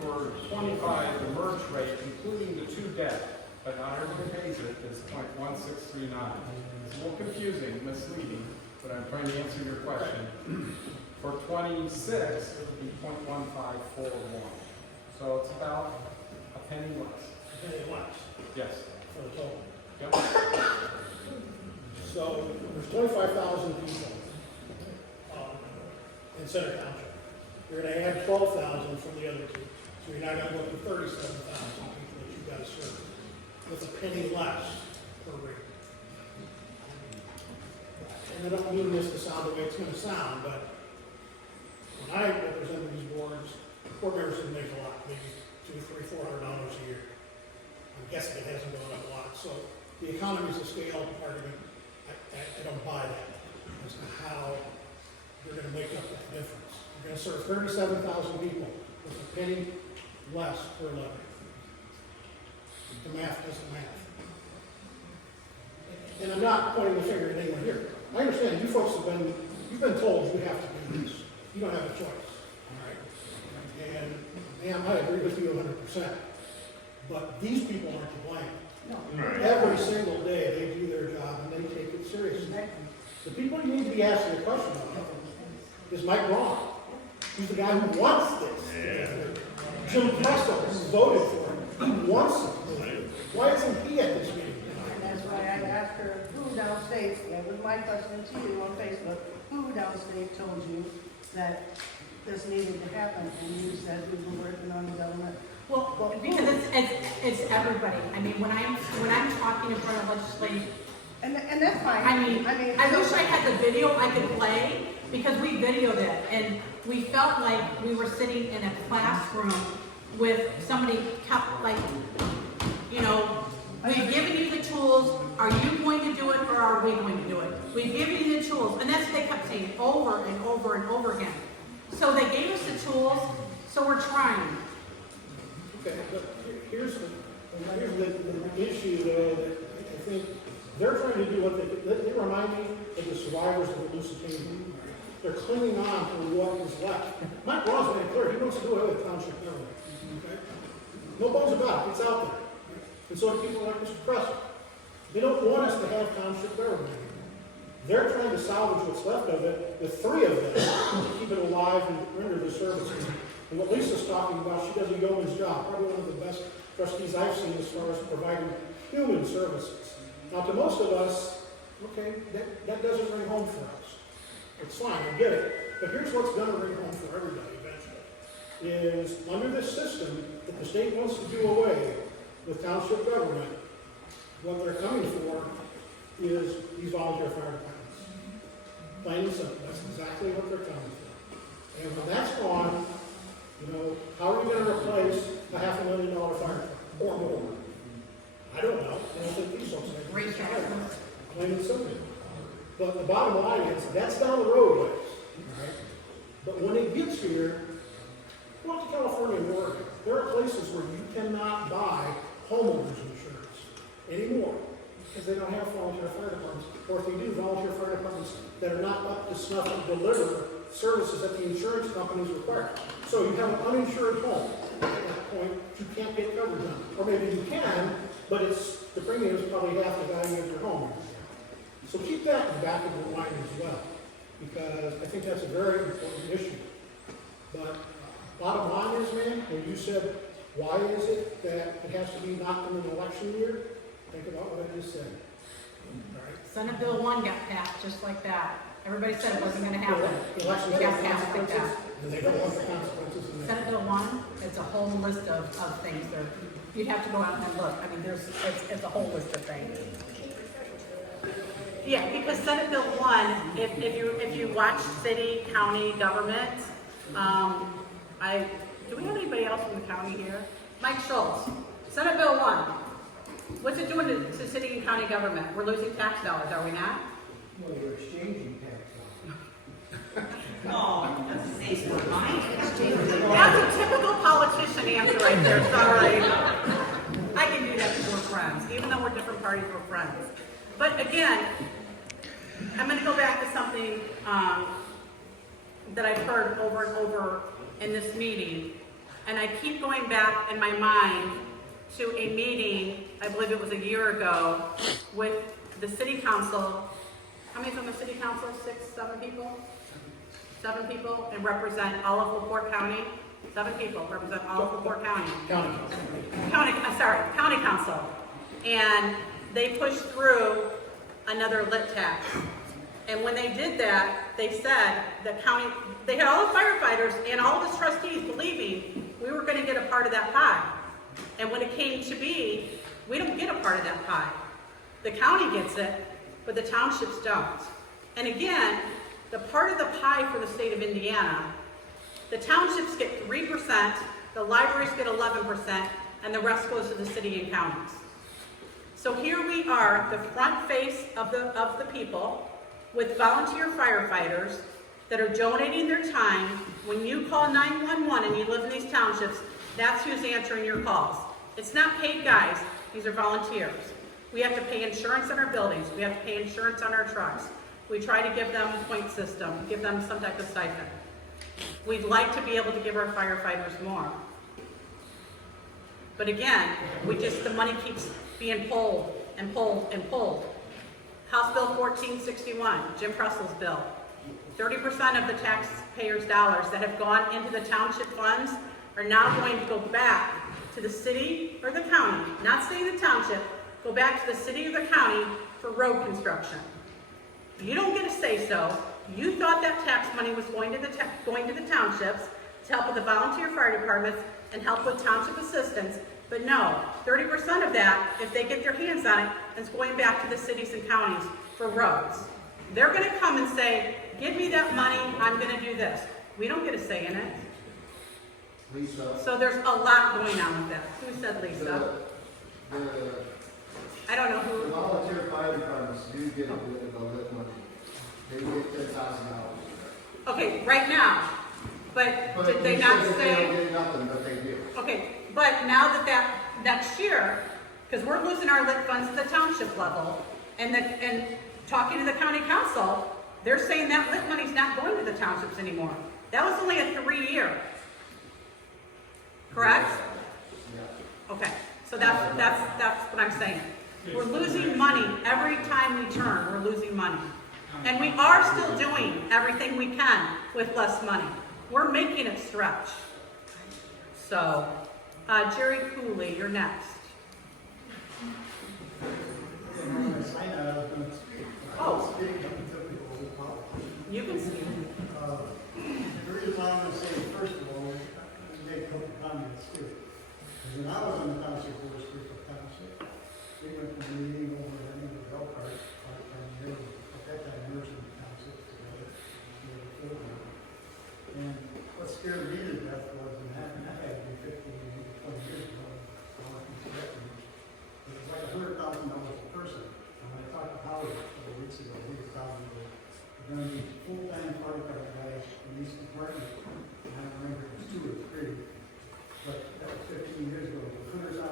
for 25, the merge rate, including the 2 debt, but not everyone pays it, is 0.1639. It's a little confusing, misleading, but I'm trying to answer your question. For 26, it would be 0.1541. So it's about a penny less. Any less Yes. for the total. Yep. So there's 25,000 people in Center Township. You're going to add 12,000 from the other 2. So you're now going to go up to 37,000 people that you've got to serve with a penny less per rate. And I don't mean this to sound the way it's going to sound, but when I represented these boards, board members can make a lot, maybe $200, $300, $400 a year. I'm guessing it hasn't gone up a lot, so the economies of scale argument, I don't buy that as to how you're gonna make up that difference. You're gonna serve 37,000 people with a penny less per levy. The math doesn't math. And I'm not pointing the finger at anyone here. I understand you folks you've been told you have to do this. You don't have a choice, all right? And, ma'am, I agree with you 100%. But these people aren't to blame. No. Every single day, they do their job and they take it seriously. The people you need to be asking the question about is Mike Braun. He's the guy who wants this. Jim Presto voted for him. He wants it. Why isn't he at this meeting? And that's why I asked her, who downstate, that was my question to you on Facebook, who downstate told you that this needed to happen? And you said we were working on the government. Well, because it's everybody. I mean, when I'm talking in front of legislators, And that's fine. I wish I had the video I could play, because we videoed it, and we felt like we were sitting in a classroom with somebody kept like, you know, we've given you the tools, are you going to do it or are we going to do it? We've given you the tools, and that's what they kept saying over and over and over again. So they gave us the tools, so we're trying. Okay, but here's the issue though, that I think they're trying to do what they remind me of the survivors of the Lusitania. They're clinging on to what is left. Mike Braun's made it clear, he wants to do away with township government. Okay? No bones about it, it's out there. And so do people like Mr. Presto. They don't want us to have township government. They're trying to salvage what's left of it, with 3 of them, to keep it alive and render the services. And what Lisa's talking about, she does a yeoman's job, probably one of the best trustees I've seen as far as providing human services. Now, to most of us, okay, that doesn't ring home for us. It's fine, I get it. But here's what's going to ring home for everybody eventually, is under this system that the state wants to do away with township government, what they're coming for is these volunteer fire departments. Plain and simple, that's exactly what they're coming for. And when that's gone, you know, how are you going to replace a $500,000 fire department or more? I don't know. I don't think these folks are Great job. plain and simple. But the bottom line is, that's down the road, ladies. Right? But when it gets here, go out to California and Oregon. There are places where you cannot buy homeowners insurance anymore because they don't have volunteer fire departments. Or if they do, volunteer fire departments that are not up to snuff to deliver services that the insurance companies require. So you have an uninsured home. At that point, you can't get coverage on it. Or maybe you can, but the premium is probably half the value of your home. So keep that in the back of your mind as well, because I think that's a very important issue. But bottom line is, man, when you said, why is it that it has to be not in an election year? Think about what I just said. All right? Senate Bill 1 got passed just like that. Everybody said it wasn't going to happen. Elections It got have passed like that. consequences, and they don't want the consequences. in that. Senate Bill 1, it's a whole list of things there. You'd have to go out and look. I mean, it's a whole list of things. Yeah, because Senate Bill 1, if you watch city, county government, do we have anybody else from the county here? Mike Schultz, Senate Bill 1. What's it doing to city and county government? We're losing tax dollars, are we not? Well, you're exchanging tax dollars. No, that's a safe word. That's a typical politician answer right there, sorry. I can do that because we're friends. Even though we're different parties, we're friends. But again, I'm going to go back to something that I've heard over and over in this meeting. And I keep going back in my mind to a meeting, I believe it was a year ago, with the city council. How many's on the city council? 6, 7 people? 7 people, and represent all of LaPorte County. 7 people represent all of LaPorte County. County council. And they pushed through another lit tax. And when they did that, they said the county, they had all the firefighters and all the trustees believing we were going to get a part of that pie. And when it came to be, we don't get a part of that pie. The county gets it, but the townships don't. And again, the part of the pie for the state of Indiana The townships get 3%, the libraries get 11%, and the rest goes to the city and counties. So here we are, the front face of the people, with volunteer firefighters that are donating their time. When you call 911 and you live in these townships, that's who's answering your calls. It's not paid guys, these are volunteers. We have to pay insurance on our buildings, we have to pay insurance on our trucks. We try to give them a point system, give them some type of stipend. We'd like to be able to give our firefighters more. But again, the money keeps being pulled and pulled and pulled. House Bill 1461, Jim Pressel's bill. 30% of the taxpayers' dollars that have gone into the township funds are now going to go back to the city or the county, not saying the township, go back to the city or the county for road construction. You don't get a say-so. You thought that tax money was going to the townships to help with the volunteer fire departments and help with township assistance, but no, 30% of that, if they get their hands on it, is going back to the cities and counties for roads. They're going to come and say, give me that money, I'm going to do this. We don't get a say in it. Lisa? So there's a lot going on with that. Who said Lisa? I don't know The who. volunteer fire departments do get the lit money. They get $10,000. Okay, right now. But did they you not said that say? They don't get nothing, but they do. Okay, but now that next year, because we're losing our lit funds at the township level, and talking to the county council, they're saying that lit money's not going to the townships anymore. That was only a 3-year. Correct? Yeah. Okay, so that's what I'm saying. We're losing money every time we turn, we're losing money. And we are still doing everything we can with less money. We're making it stretch. So, Jerry Cooley, you're next. Oh, you can speak. The reason why I'm going to say, first of all, is to make a couple comments too. Because when I was on the township board, Springfield Township, we went to a meeting over at the golf cart, at that time, nursing the township together. And what scared me to death was, and that had to be 15, maybe 20 years ago, it was like $100,000 a person. And when I talked to Howard a couple of weeks ago, he was telling me that we're going to need full-time fire department guys in each department. And I don't remember if it was 2 or 3, but that was 15 years ago. $100,000.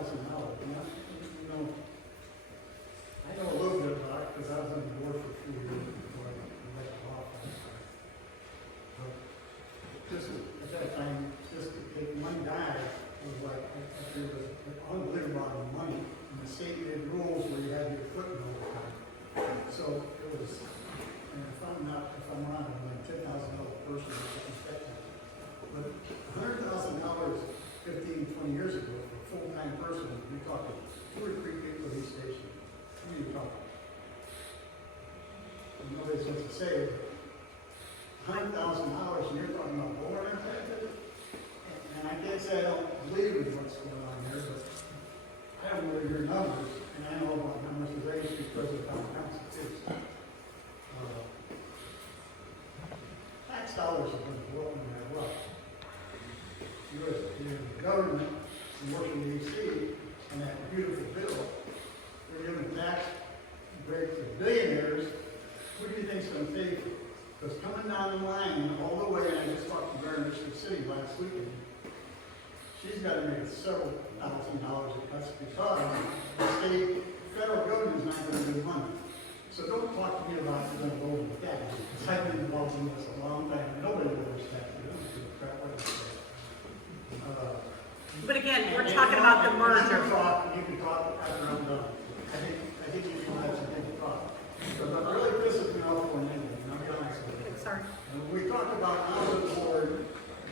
I know a little bit about it because I was on the board for 2 years before I left office. But just at that time, just to take one guy was like, it was an unbelievable amount of money. And the state did rules where you had your foot in all the time. So it was, and if I'm wrong, I'm like $10,000 a person or something like that. But $100,000 15, 20 years ago for a full-time person, you're talking 2 or 3 people at each station. Who are you talking? And nobody's supposed to say $100,000 and you're talking about overtime taxes? And I can't say I don't believe in what's going on there, but I don't really hear numbers, and I know about how much is raised because of town council too. Tax dollars are going to go up no matter what. You're the government in Washington D.C. and that beautiful bill, they're giving tax breaks to billionaires. Who do you think's going to pay for it? Because coming down the line all the way, and I just talked to Durham City last weekend, she's got to make several $1,000s of cuts because the federal government is not going to give money. So don't talk to me about you're going to go over the tax. Because I've been involved in this a long time. Nobody lowers tax. They don't give a crap what they say. But again, we're talking about the merger. You can talk after I'm done. I think you can have some things to talk. But what really pisses me off for an ending, and I'll be honest with you. Sorry. And when we talk about on the board,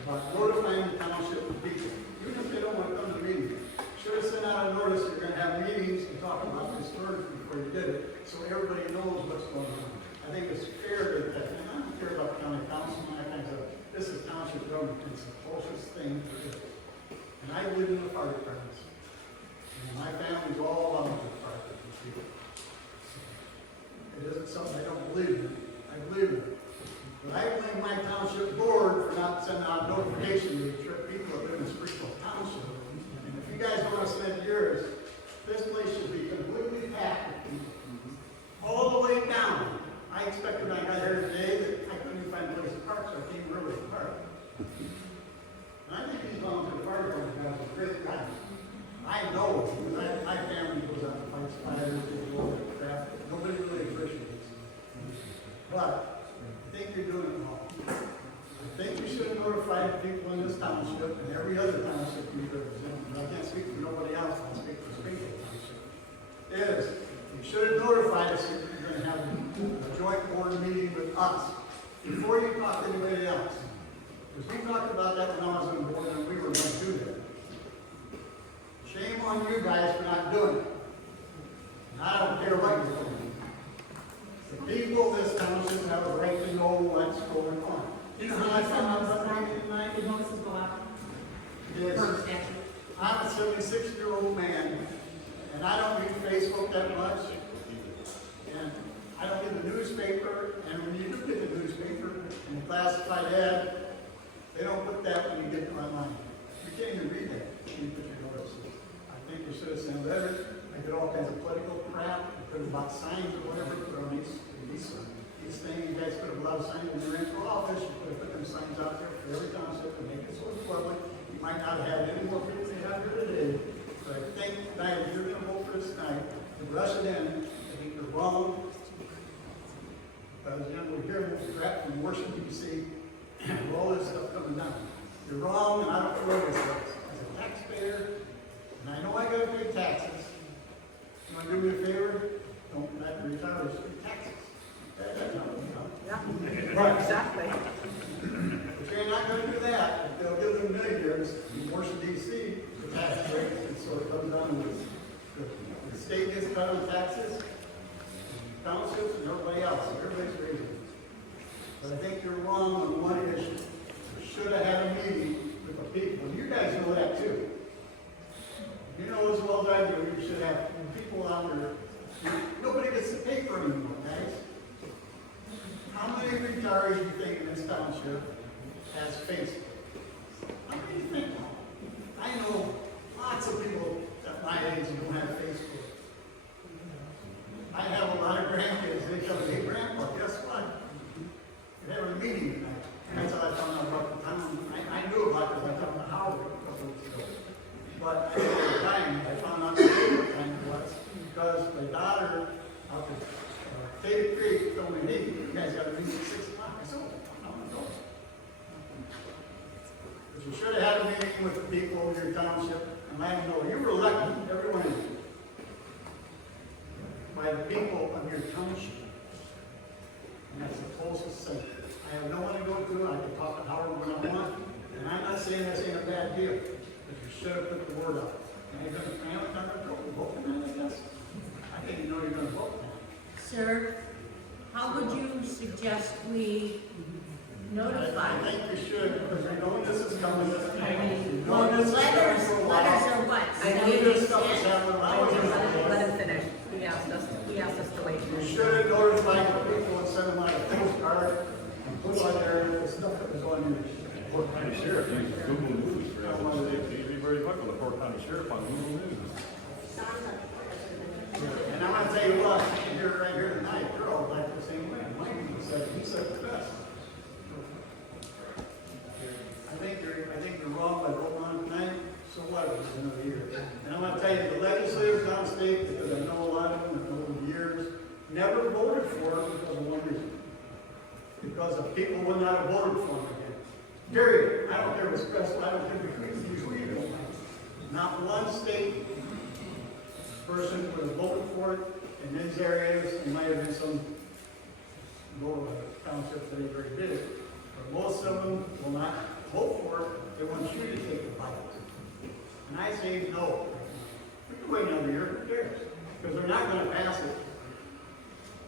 about notifying the township of people, even if they don't want to come to the meeting, should have sent out a notice you're going to have meetings and talk about this first before you did it, so everybody knows what's going on. I think it's fair that, and I don't care about county council and that kind of stuff. This is township government. It's the closest thing to this. And I live in the fire departments. And my family's all volunteer fire departments. It isn't something I don't believe in. I believe in it. But I blame my township board for not sending out notifications I expected when I got here today that I couldn't even find a place to park, so I came early to park. And I think these volunteer fire department guys are great guys. I know, because my family goes out and fights fires, they go over traffic, nobody really appreciates it. But I think you're doing it wrong. I think you should have notified people in this township and every other township you represent. And I can't speak for nobody else, I speak for Springfield Township. Is, you should have notified us that you're gonna have a joint board meeting with us before you talk to anybody else. Because we talked about that when I was on board and we were gonna do that. Shame on you guys for not doing it. And I don't care what you're doing. The people of this township have a right to know what's going on. You know how I found out about that tonight? Did notices go out Yes. per statute? I'm a 76-year-old man, and I don't read Facebook that much. And I don't get the newspaper, and when you do get the newspaper and the classified ad, they don't put that when you get it online. You can't even read that when you put your notices. I think you should have sent letters. I get all kinds of political crap, put about signs or whatever, put on these things. You guys put a lot of signs when you ran for office, you could have put them signs out there for every township to make it so it's public. You might not have had any more people than you have here today. But I think tonight, if you're gonna vote for this tonight, to rush it in, I think you're wrong. Because, you know, we're hearing this crap from Washington, D.C., and all this stuff coming down. You're wrong, and I don't care what it says. As a taxpayer, and I know I gotta pay taxes. You wanna do me a favor? Don't let the retirees pay taxes. That's not what we know. Yeah, exactly. If they're not gonna do that, if they'll give them millionaires in Washington, D.C., the tax rate, and so it comes down to the state gets cut on taxes, townships, and everybody else, everybody's raising it. But I think you're wrong on one issue. You should have had a meeting with the people, and you guys know that too. You know as well as I do, you should have people out there. Nobody gets the paper anymore, guys. How many retirees do you think in this township has Facebook? How many do you think? I know lots of people at my age who don't have Facebook. I have a lot of grandkids, they come, hey grandpa, guess what? We're having a meeting tonight. That's how I found out about the town. I knew about it because I talked to Howard a couple weeks ago. But at the time, I found out what time it was because my daughter out at Taylor Creek told me, hey, you guys got a meeting at 6 o'clock. I said, oh, I'm going to go. But you should have had a meeting with the people of your township and let them know you were elected, every one of you, by the people of your township. And that's the closest thing. I have no one to go to. I can talk to Howard when I want. And I'm not saying this ain't a bad deal. But you should have put the word out. And you're going to vote for that, I guess. I think you know you're going to vote for that. Sir, how would you suggest we notify? I think you should, because we know this is coming. Well, the letters are what? I know this stuff is happening. Let him finish. He asked us to wait. You should have notified the people and sent them out a postcard and put on there the stuff that was on your. LaPorte County Sheriff uses Google News for everything. Be very much with LaPorte County Sheriff on Google News. And I'm gonna tell you what, you're right here tonight, you're all like the same way. Mike said the best. I think you're wrong by voting on it tonight, so what, it's another year. And I'm gonna tell you, the legislators downstate, because I know a lot of them, over the years, never voted for it because of one reason. Because the people would not have voted for it again. Period. I don't care if it's special, I don't care if it's who you don't like. Not one state person would have voted for it in these areas. There might have been some lower townships that already did it. But most of them will not vote for it. They want you to take the fight. And I say no. We can wait another year, who cares? Because they're not going to pass it.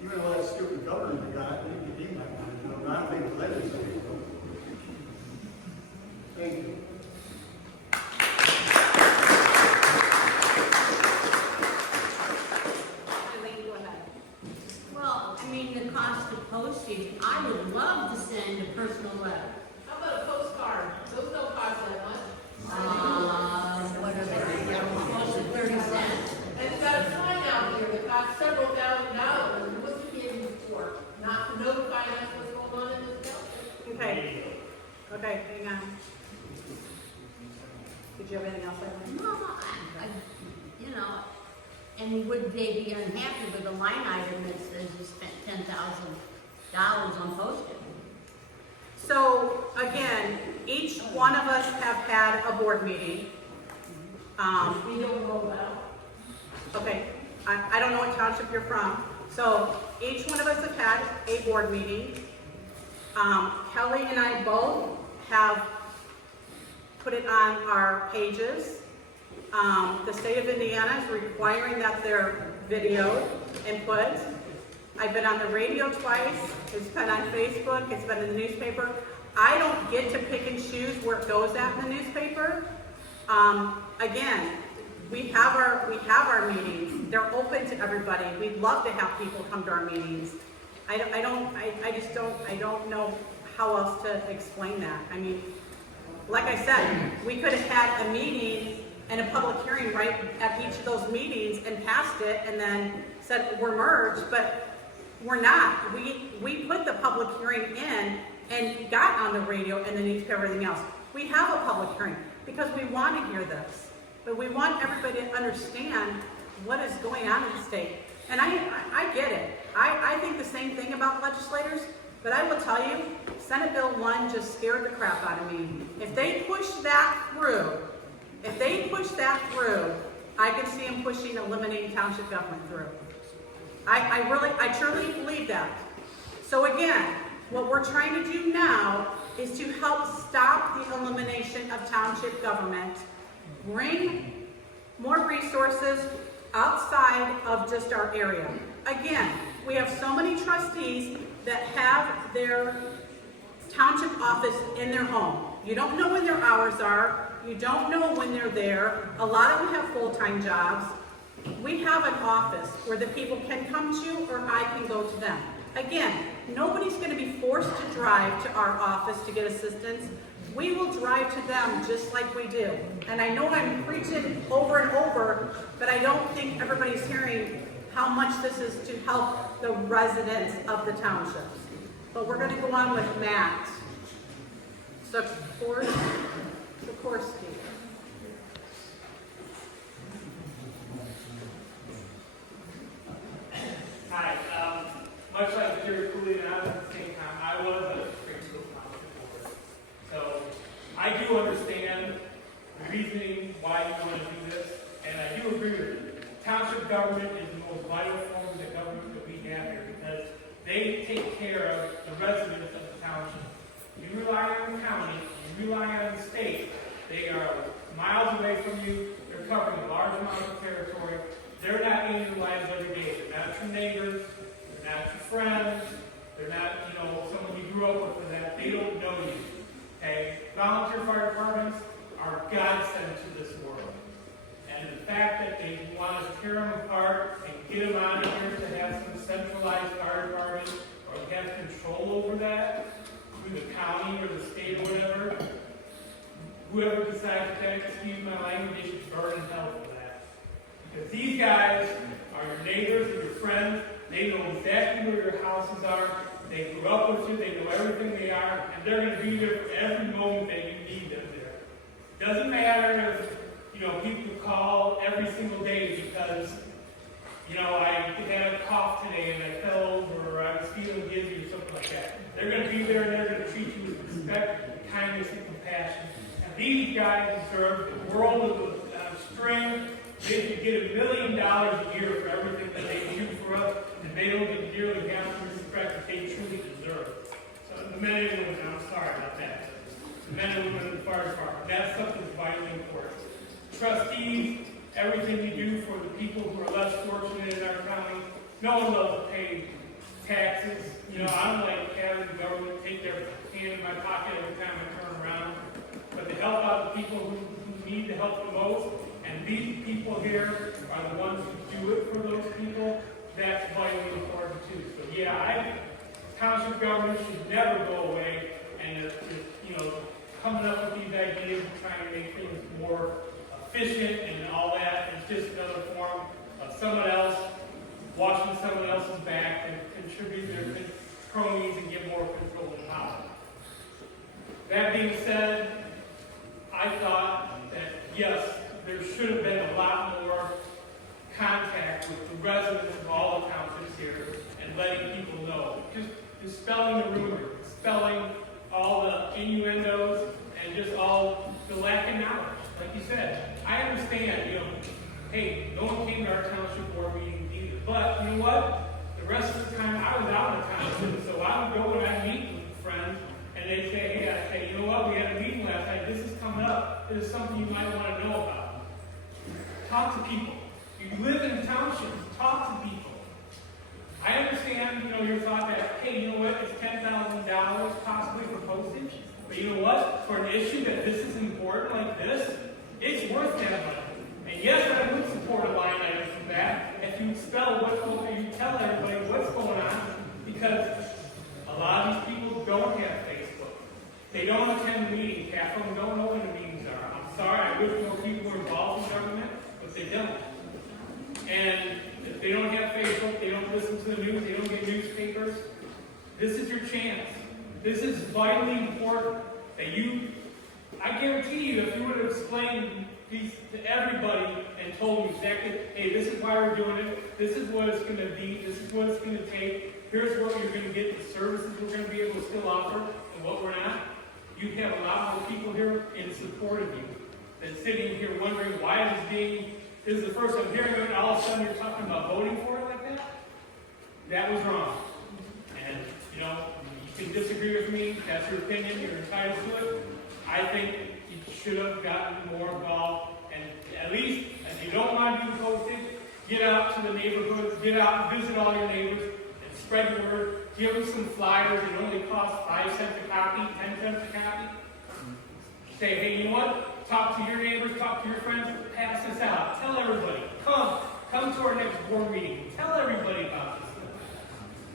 Even though that stupid governor we got, he might want to do it. I don't think the legislature will. Thank you. Well, I mean, the cost of postage, I would love to send a personal letter. How about a postcard? Those don't cost that much. What are they, close to 30 cents? And it's got a sign out here that costs several $1,000. What's it getting for? Not Okay, hang on. Did you have anything else, Eileen? No, you know, and would they be unhappy with a line item that says you spent $10,000 on postage? So, again, each one of us have had a board meeting. We don't roll out. Okay, I don't know what township you're from. So, each one of us have had a board meeting. Kelly and I both have put it on our pages. The state of Indiana is requiring that they're video input. I've been on the radio twice, it's been on Facebook, it's been in the newspaper. I don't get to pick and choose where it goes at in the newspaper. Again, we have our meetings. They're open to everybody. We'd love to have people come to our meetings. I don't know how else to explain that. I mean, like I said, we could have had a meeting and a public hearing right at each of those meetings and passed it and then said we're merged, but we're not. We put the public hearing in and got on the radio and the newspaper, everything else. We have a public hearing because we want to hear this, but we want everybody to understand what is going on in the state. And I get it. I think the same thing about legislators, but I will tell you, Senate Bill 1 just scared the crap out of me. If they push that through, I could see them pushing eliminating township government through. I truly believe that. So again, what we're trying to do now is to help stop the elimination of township government, bring more resources outside of just our area. Again, we have so many trustees that have their township office in their home. You don't know when their hours are. You don't know when they're there. A lot of them have full-time jobs. We have an office where the people can come to or I can go to them. Again, nobody's going to be forced to drive to our office to get assistance. We will drive to them just like we do. And I know I'm preaching over and over, but I don't think everybody's hearing how much this is to help the residents of the townships. But we're going to go on with Matt Sikorsky. Hi, much like Jerry Cooley and I at the same time, I was a Springfield Township board. So I do understand the reasoning why you want to do this, and I do agree with you. Township government is the most vital form of the government that we have here because they take care of the residents of the township. You rely on the county, you rely on the state. They are miles away from you, they're covering a large amount of territory. They're not in your lives every day. They're not your neighbors, they're not your friends, they're not, someone you grew up with for that. They don't know you. Okay? Volunteer fire departments are godsend to this world. And the fact that they want to tear them apart and get them out of here to have some centralized fire department or have control over that through the county or the state or whatever, whoever decides that, excuse my language, they should burn in hell for that. Because these guys are your neighbors and your friends. They know exactly where your houses are. They grew up with you. They know everything they are. And they're going to be there for every moment that you need them there. Doesn't matter if, people call every single day because, I had a cough today and I fell over or I was feeling dizzy or something like that. They're going to be there and they're going to treat you with respect, kindness, and compassion. And these guys deserve the world of strength. They should get $1 million a year for everything that they do for us, and they don't get nearly half the respect that they truly deserve. So the men and women, I'm sorry about that. The men and women in the fire department, that's something that's vitally important. Trustees, everything you do for the people who are less fortunate in our county. No one loves to pay taxes. I don't like having the government take their hand in my pocket every time I turn around. But to help out the people who need the help the most, and these people here are the ones who do it for those people, that's vitally important too. So yeah, township government should never go away, and coming up with these ideas and trying to make things more efficient and all that is just another form of someone else washing someone else's back and contribute their cronies and get more control and power. That being said, I thought that, yes, there should have been a lot more contact with the residents of all the townships here and letting people know. Just dispelling the rumor, dispelling all the innuendos and just all the lack of knowledge. Like you said, I understand, hey, no one came to our township board meetings either. But you know what? The rest of the time I was out of township, so I would go and I'd meet with friends and they'd say, hey, I'd say, you know what, we had a meeting last night, this is coming up, this is something you might want to know about. Talk to people. You live in townships, talk to people. I understand, your thought that, hey, you know what, it's $10,000 possibly for postage, but you know what, for an issue that this is important like this, it's worth that money. And yes, I would support a line item from that if you spell you tell everybody what's going on, because a lot of these people don't have Facebook. They don't attend the meetings, half of them don't know when the meetings are. I'm sorry, I wish more people were involved in government, but they don't. And if they don't have Facebook, they don't listen to the news, they don't get newspapers, this is your chance. This is vitally important that I guarantee you, if you would have explained these to everybody and told me exactly, hey, this is why we're doing it, this is what it's going to be, this is what it's going to take, here's what you're going to get, the services we're going to be able to still offer, and what we're not, you'd have a lot more people here in support of you than sitting here wondering why this is the first I'm hearing it, and all of a sudden you're talking about voting for it like that? That was wrong. And, you can disagree with me, that's your opinion, you're entitled to it. I think you should have gotten more involved, and at least, if you don't want to do postage, get out to the neighborhoods, get out and visit all your neighbors, and spread the word, give them some flyers, it only costs 5 cents a copy, 10 cents a copy. Say, hey, you know what? Talk to your neighbors, talk to your friends, pass this out. Tell everybody, come to our next board meeting. Tell everybody about this.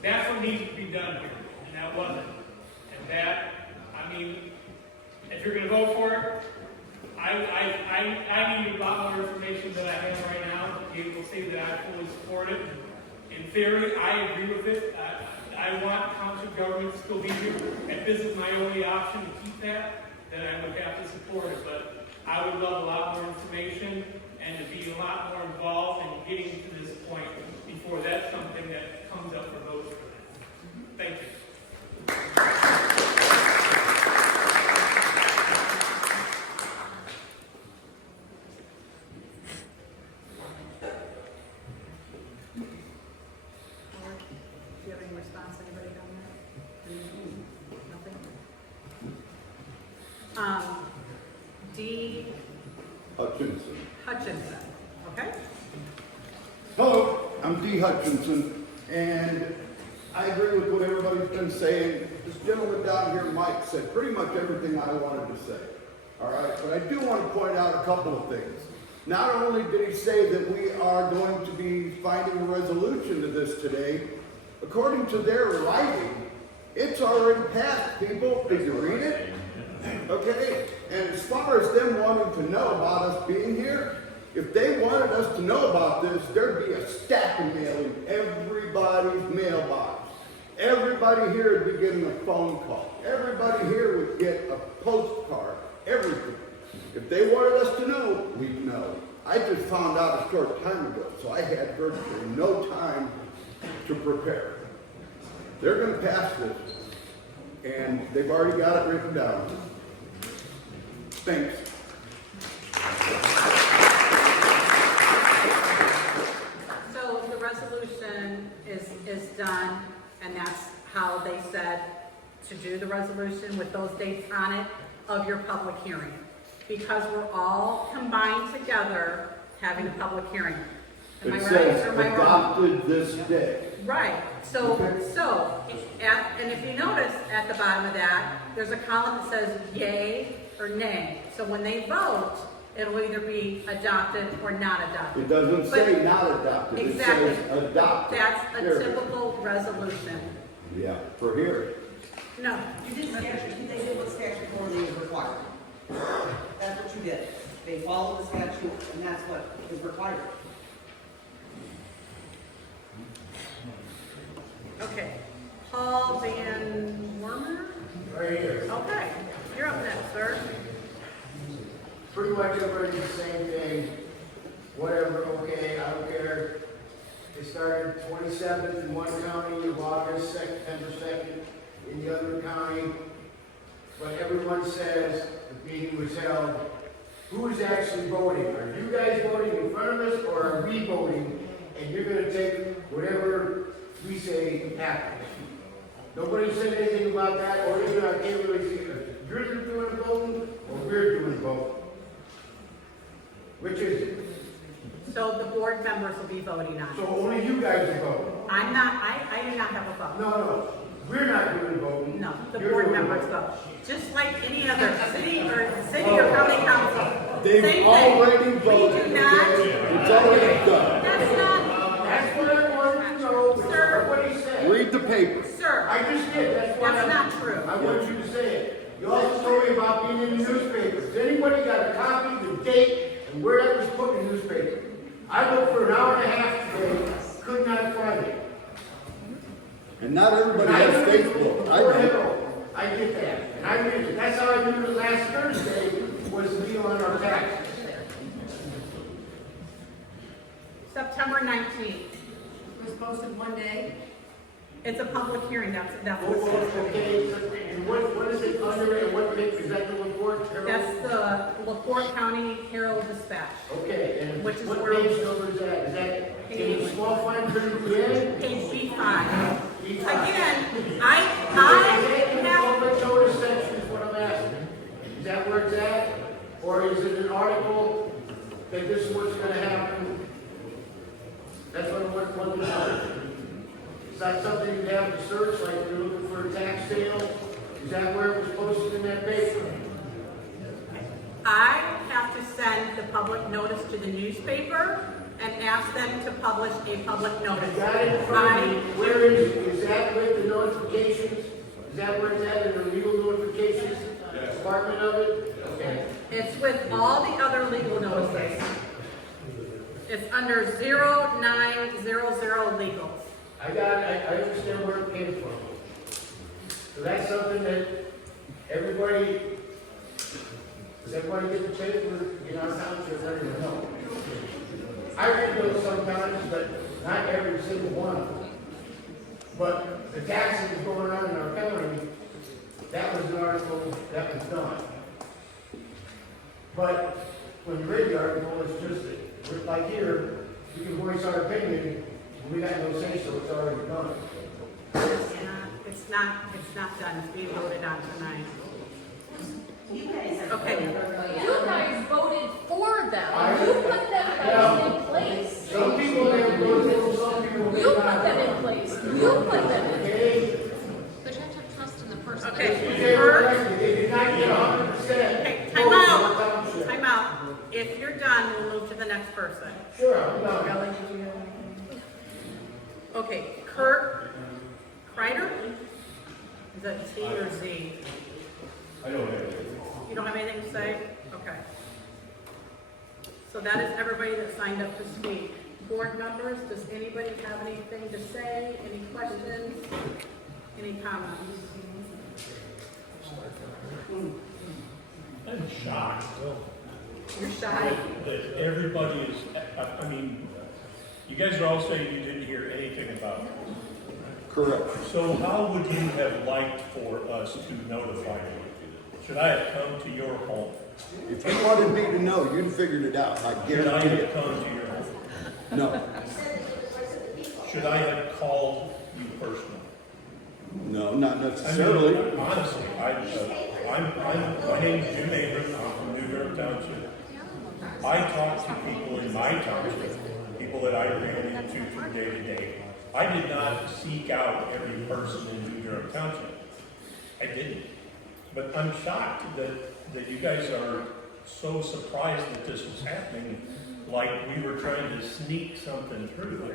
That's what needs to be done here, and that wasn't. And if you're going to vote for it, I need a lot more information than I have right now to be able to say that I fully support it. In theory, I agree with it. I want township government to still be here. If this is my only option to keep that, then I would have to support it. But I would love a lot more information and to be a lot more involved in getting to this point before that's something that comes up for votes for that. Thank you. Do you have any response? Anybody down there? Nothing? D. Hutchinson. Okay. Hello, I'm D. Hutchinson, and I agree with what everybody's been saying. This gentleman down here, Mike, said pretty much everything I wanted to say. All right, but I do want to point out a couple of things. Not only did he say that we are going to be finding a resolution to this today, according to their writing, it's already passed, people. Did you read it? Okay, and as far as them wanting to know about us being here, if they wanted us to know about this, there'd be a stack of mail in everybody's mailbox. Everybody here would be getting a phone call. Everybody here would get a postcard, everything. If they wanted us to know, we'd know. I just found out a short time ago, so I had virtually no time to prepare. They're going to pass this, and they've already got it written down. Thanks. So the resolution is done, and that's how they said to do the resolution with those dates on it of your public hearing. Because we're all combined together having a public hearing. Am I It right says or am I wrong? adopted this day. Right, so, and if you notice at the bottom of that, there's a column that says yay or nay. So when they vote, it'll either be adopted or not adopted. It doesn't say not adopted, Exactly. it says adopted. That's a Period. typical resolution. Yeah, for here. No. You did statute, they did what statutorily is required. That's what you did. They followed the statute, and that's what is required. Okay. Paul Van Wormer? Right here. Okay. You're up next, sir. Pretty much everybody's the same thing, whatever, okay, I don't care. It started 27th in one county of August, September 2nd in the other county. But everyone says the meeting was held. Who is actually voting? Are you guys voting in front of us, or are we voting? And you're gonna take whatever we say happens. Nobody said anything about that, or even I can't really see it. You're doing the voting, or we're doing the voting. Which is it? So the board members will be voting on So it. only you guys are voting. I'm not, I do not have a vote. No, we're not doing voting. No, the You're board doing members voting. vote. Just like any other city or county council. They've Same thing. already We voted. do not. It's already done. That's not, That's what I wanted to know, Sir. what he said. Read the paper. sir, I just did, that's what that's I. not true. I want you to say it. You also told me about being in the newspaper. Has anybody got a copy, the date, and where that was put in the newspaper? I looked for an hour and a half today, could not find it. And not everybody has Facebook. I do. I get that, and I read it. That's how I knew it last Thursday was the deal on our taxes. September 19th. It was posted one day. It's a public hearing, that's what it says. Okay, and what is it under, and what page, is that the report? That's the LaPorte County Herald Dispatch. Okay, and Which is what where- page number is that? Is that in the small fine print at the end? Page B5. B5. Again, Is I that in the have, public notice section is what I'm asking? Is that where it's at? Or is it an article that this is what's gonna happen? That's what to know. Is that something you have to search, like you're looking for a tax sale? Is that where it was posted in that paper? I have to send the public notice to the newspaper and ask them to publish a public notice. You got it in front of me. Where is it? Is that with the notifications? Is that where it's at in the legal notifications? Department of it? Okay. It's with all the other legal notices. It's under 0900 legals. I got it. I understand where it came from. So that's something that everybody, does everybody get the paper in our township? I don't even know. I read those sometimes, but not every single one of them. But the taxes going on in our county, that was an article that was done. But when you read the article, it's just that, like here, we can voice our opinion, and we got no say, so it's already done. It's not done, it's being voted on tonight. You guys are. Okay. You guys voted for them. I- You put them in place. Some people have voted, some people You have put not. them in place. You put them in. Okay? But you have to have trust in the person. Okay. They were corrected. They did not get 100%. Okay, vote time for out. the township. Time out. If you're done, we'll move to the next person. Sure, I'm done. Okay, Kurt Kreider? Is that T or Z? I don't have it. You don't have anything to say? Okay. So that is everybody that signed up to speak. Board members, does anybody have anything to say? Any questions? Any comments? I'm shocked You're shy? that everybody is, I mean, you guys are all saying you didn't hear anything about it. Correct. So how would you have liked for us to notify you? Should I have come to your home? If you wanted me to know, you'd figured it out. I Should I guarantee have it. come to your home? No, Should I have called you personally? no, not I mean, necessarily. honestly, my name is Jim Abrams, I'm from New Durham Township. I talk to people in my township, people that I ran into from day to day. I did not seek out every person in New Durham Township. I didn't. But I'm shocked that you guys are so surprised that this was happening, like we were trying to sneak something through.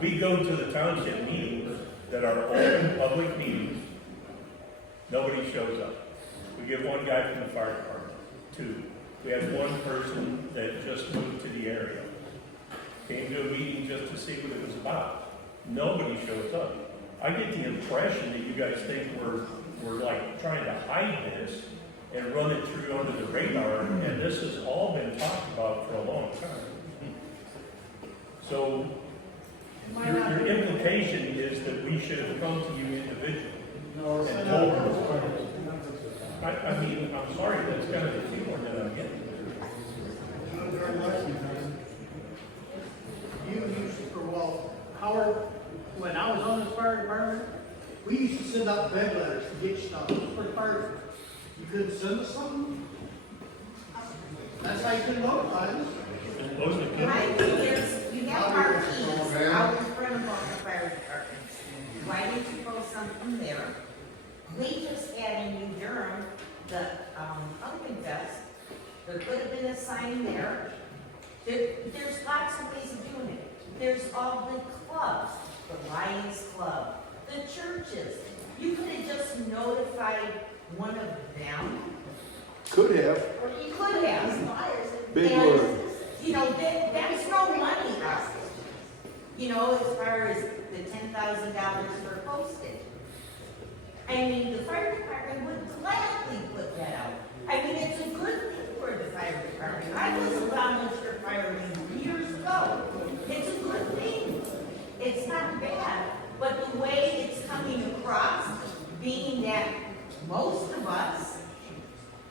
We go to the township meetings that are open public meetings. Nobody shows up. We get one guy from the fire department. 2. We had one person that just moved to the area. Came to a meeting just to see what it was about. Nobody shows up. I get the impression that you guys think we're like trying to hide this, and run it through under the radar, and this has all been talked about for a long time. So, your implication is that we should have come to you individually and told you. I mean, I'm sorry, that's kind of the feeling that I'm getting. Not very much, you used to, well, Howard, when I was on the fire department, we used to send out bed letters to get stuff for the fire. You couldn't send us something? That's how you could notify us. My thing is, you have marquees out in front of all the fire departments. Why didn't you post something there? We just had in New Durham, the, Pumpkin Fest. There could have been a sign there. There's lots of ways of doing it. There's all the clubs, the Lions Club, the churches. You could have just notified one of them. Could have. Or you could have. Big And, word. you know, that's no money, you know, as far as the $10,000 for postage. I mean, the fire department would gladly put that out. I mean, it's a good thing for the fire department. I was a volunteer fireman years ago. It's a good thing. It's not bad, but the way it's coming across, being that most of us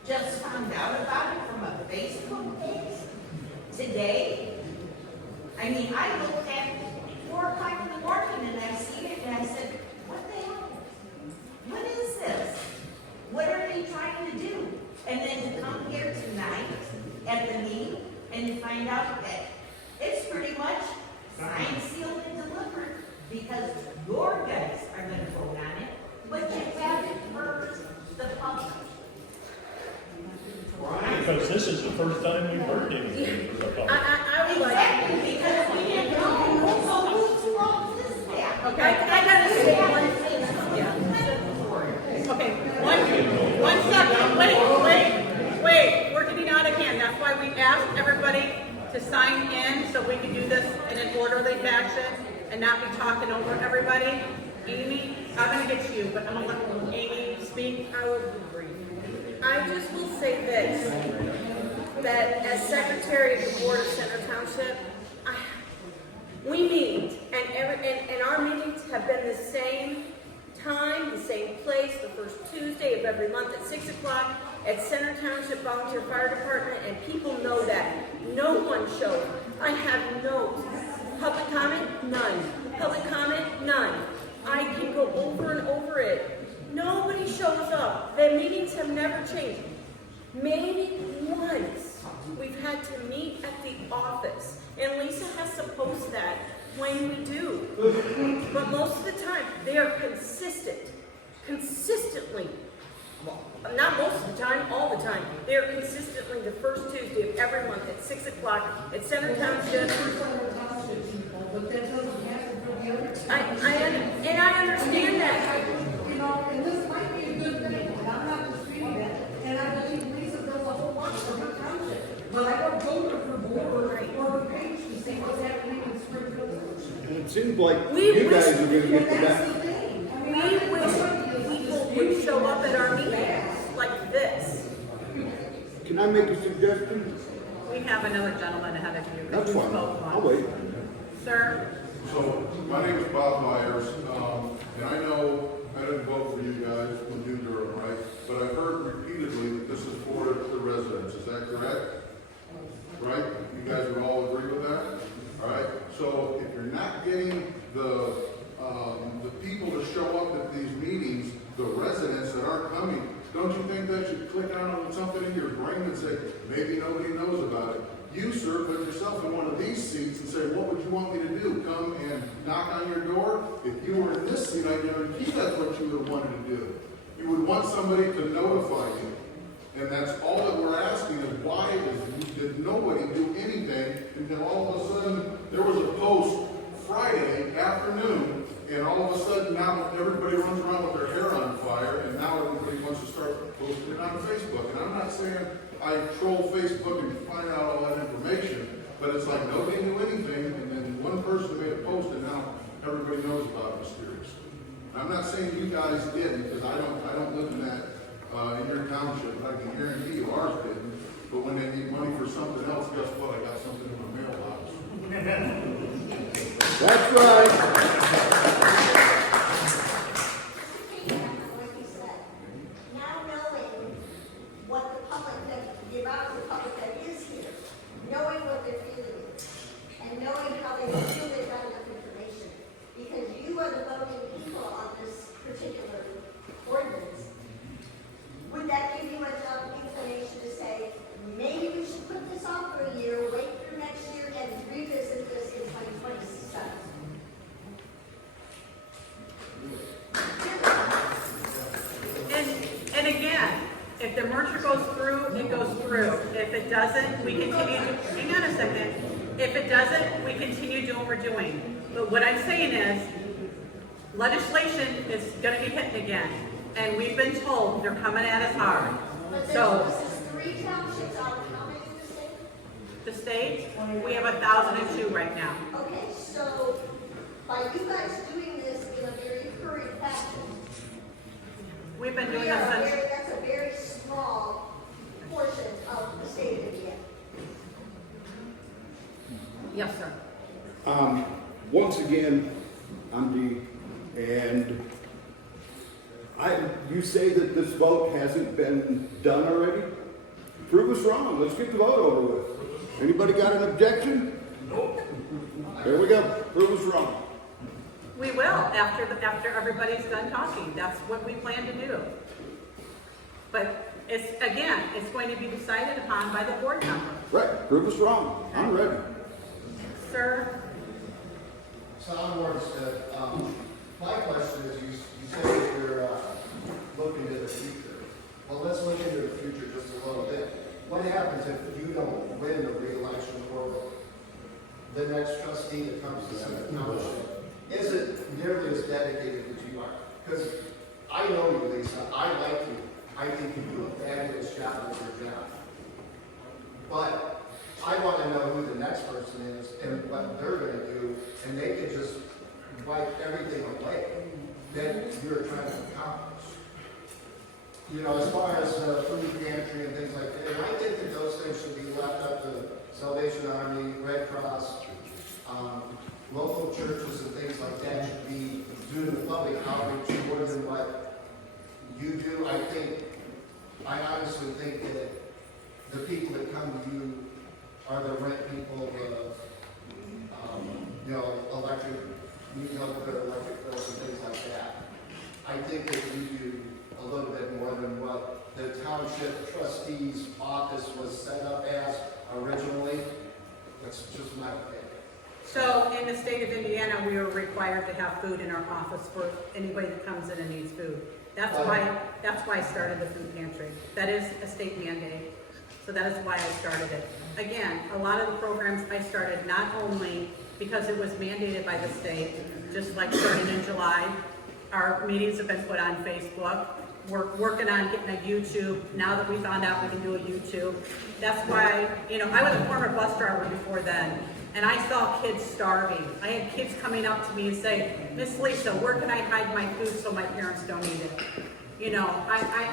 just found out about it from a Facebook page today. I mean, I looked at 4 o'clock in the morning and I see it and I said, what the hell? What is this? What are they trying to do? And then to come here tonight at the meeting and find out that it's pretty much signed, sealed, and delivered because your guys are going to vote on it, but you haven't heard the public. Because this is the first time we've heard anything from the public. I would like. Exactly, because we didn't know. So who's wrong with this now? Okay, I gotta say one thing. Okay, one second, wait, we're getting out of hand. That's why we asked everybody to sign in so we can do this in an orderly fashion and not be talking over everybody. Amy, I'm gonna get you, but I'm gonna let Amy speak. I just will say this, that as secretary of the board of Center Township, we meet, and our meetings have been the same time, the same place, the first Tuesday of every month at 6 o'clock at Center Township Volunteer Fire Department, and people know that. No one showed. I have notes. Public comment? None. Public comment? None. I can go over and over it. Nobody shows up. The meetings have never changed. Maybe once we've had to meet at the office, and Lisa has to post that when we do. But most of the time, they are consistently, well, not most of the time, all the time, they are consistently the first Tuesday of every month at 6 o'clock at Center Township. But that doesn't happen for the other. I understand that. You know, and this might be a good thing, and I'm not disputing that, and I believe Lisa does a whole lot for her township. But I don't go to her board or her page to see what's happening in Springfield. And it seems like you guys are gonna get to That's the that. thing. I mean, We wish people would show up at our meetings like this. Can I make a suggestion? We have another gentleman ahead of you. That's You fine. spoke I'll once. wait. Sir? So, my name is Bob Myers, and I know I didn't vote for you guys when you Durham, right? But I've heard repeatedly that this is for the residents, is that correct? Right? You guys would all agree with that? All right? So, if you're not getting the people to show up at these meetings, the residents that aren't coming, don't you think that should click on something in your brain and say, maybe nobody knows about it? You, sir, put yourself in one of these seats and say, what would you want me to do? Come and knock on your door? If you were in this seat, I guarantee that's what you would have wanted to do. You would want somebody to notify you. And that's all that we're asking is why did nobody do anything until all of a sudden there was a post Friday afternoon, and all of a sudden now everybody runs around with their hair on fire, and now everybody wants to start posting it on Facebook. And I'm not saying I troll Facebook and find out all that information, but it's like nobody knew anything, and then one person made a post, and now everybody knows about it mysteriously. I'm not saying you guys didn't, because I don't live in that in your township, and I can guarantee you ours didn't, but when they need money for something else, guess what? I got something in my mailbox. That's right. Now knowing what the public, the amount of the public that is here, knowing what they're feeling, and knowing how they feel they've got enough information, because you are the voting people on this particular ordinance, would that give you enough inclination to say, maybe we should put this off for a year, wait for next year, and revisit this in 2027? And again, if the merger goes through, it goes through. If it doesn't, we continue, hang on a second. If it doesn't, we continue doing what we're doing. But what I'm saying is, legislation is gonna be hitting again. And we've been told they're coming at us hard. But So, this is 3 townships out of how many in the state? the state, we have 1,002 right now. Okay, so by you guys doing this in a very hurried fashion, We've been doing this since, that's a very small portion of the state of Indiana. yes, sir. Once again, I'm Dee, and you say that this vote hasn't been done already? Prove us wrong. Let's get the vote over with. Anybody got an objection? Nope. There we go. Prove us wrong. We will, after everybody's done talking. That's what we plan to do. But it's going to be decided upon by the board member. Right. Prove us wrong. I'm ready. Sir? So I'm Lawrence. My question is, you say that you're looking to the future. Well, let's look into the future just a little bit. What happens if you don't win the re-election or the next trustee that comes to Senate Township isn't nearly as dedicated as you are? Because I know you, Lisa. I like you. I think you do a fabulous job with your job. But I want to know who the next person is and what they're going to do, and they could just wipe everything away that you're trying to accomplish. You know, as far as food pantry and things like that, and I think that those things should be left up to Salvation Army, Red Cross, local churches and things like that should be doing the public outreach more than what you do. I honestly think that the people that come to you are the rent people, electric, with their electric bills and things like that. I think that you do a little bit more than what the township trustee's office was set up as originally. That's just my opinion. So in the state of Indiana, we are required to have food in our office for anybody that comes in and needs food. That's why I started the food pantry. That is a state mandate. So that is why I started it. Again, a lot of the programs I started not only because it was mandated by the state, just like starting in July, our meetings have been put on Facebook. We're working on getting a YouTube. Now that we found out we can do a YouTube. That's why, I was a former bus driver before then, and I saw kids starving. I had kids coming up to me and say, Miss Lisa, where can I hide my food so my parents don't eat it?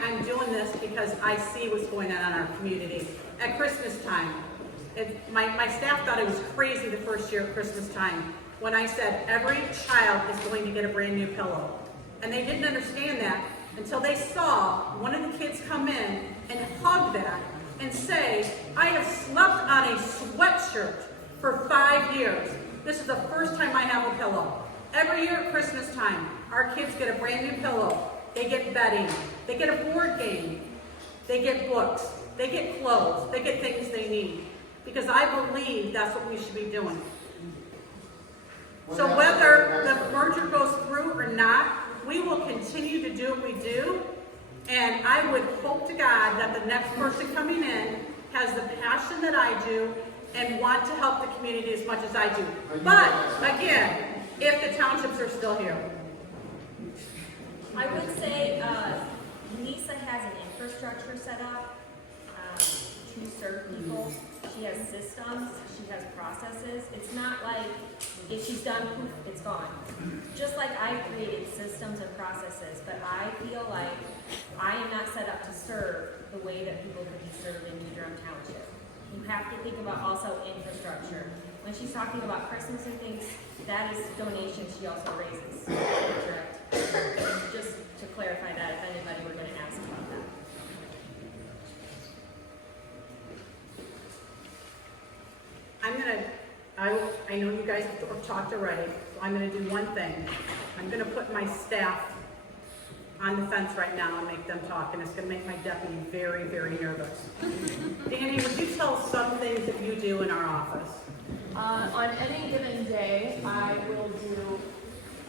I'm doing this because I see what's going on in our community. At Christmas time, my staff thought it was crazy the first year at Christmas time when I said every child is going to get a brand new pillow. And they didn't understand that until they saw one of the kids come in and hug that and say, I have slept on a sweatshirt for 5 years. This is the first time I have a pillow. Every year at Christmas time, our kids get a brand new pillow. They get bedding, they get a board game, they get books, they get clothes, they get things they need. Because I believe that's what we should be doing. So whether the merger goes through or not, we will continue to do what we do. And I would hope to God that the next person coming in has the passion that I do and want to help the community as much as I do. But again, if the townships are still here. I would say Lisa has an infrastructure set up to serve people. She has systems, she has processes. It's not like if she's done, poof, it's gone. Just like I created systems and processes, but I feel like I am not set up to serve the way that people could be served in New Durham Township. You have to think about also infrastructure. When she's talking about Christmas and things, that is donations she also raises, correct? Just to clarify that, if anybody were gonna ask about that. I know you guys have talked already, so I'm gonna do one thing. I'm gonna put my staff on the fence right now and make them talk, and it's gonna make my deputy very, very nervous. Danny, would you tell us some things that you do in our office? On any given day, I will do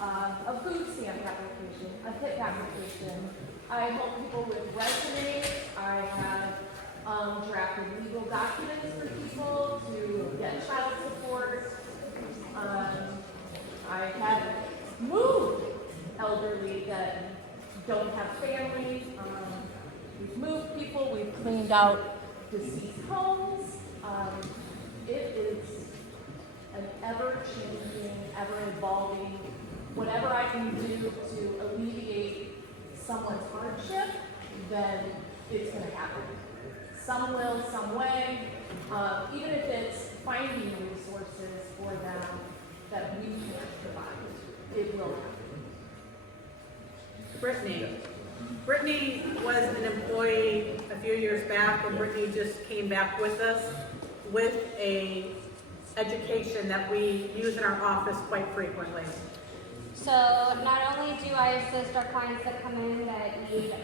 a food stamp application, a HIT application. I help people with resumes. I have drafted legal documents for people to get child support. I have moved elderly that don't have families. We've moved people. We've cleaned out deceased homes. It is an ever-changing, ever-evolving, whatever I can do to alleviate someone's hardship, then it's going to happen. Some will, some way. Even if it's finding resources for them that we can't provide, it will happen. Brittany was an employee a few years back, and Brittany just came back with us with a education that we use in our office quite frequently. So not only do I assist our clients that come in that need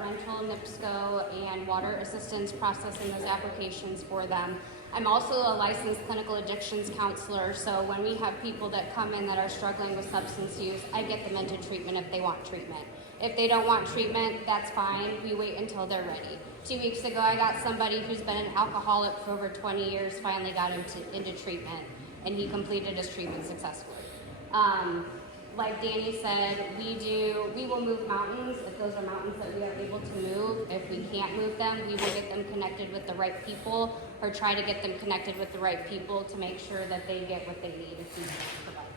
rental, NIPSCO, and water assistance processing those applications for them, I'm also a licensed clinical addictions counselor. So when we have people that come in that are struggling with substance use, I get them into treatment if they want treatment. If they don't want treatment, that's fine. We wait until they're ready. 2 weeks ago, I got somebody who's been an alcoholic for over 20 years, finally got into treatment, and he completed his treatment successfully. Like Danny said, we will move mountains if those are mountains that we are able to move. If we can't move them, we will get them connected with the right people, or try to get them connected with the right people to make sure that they get what they need if we can't provide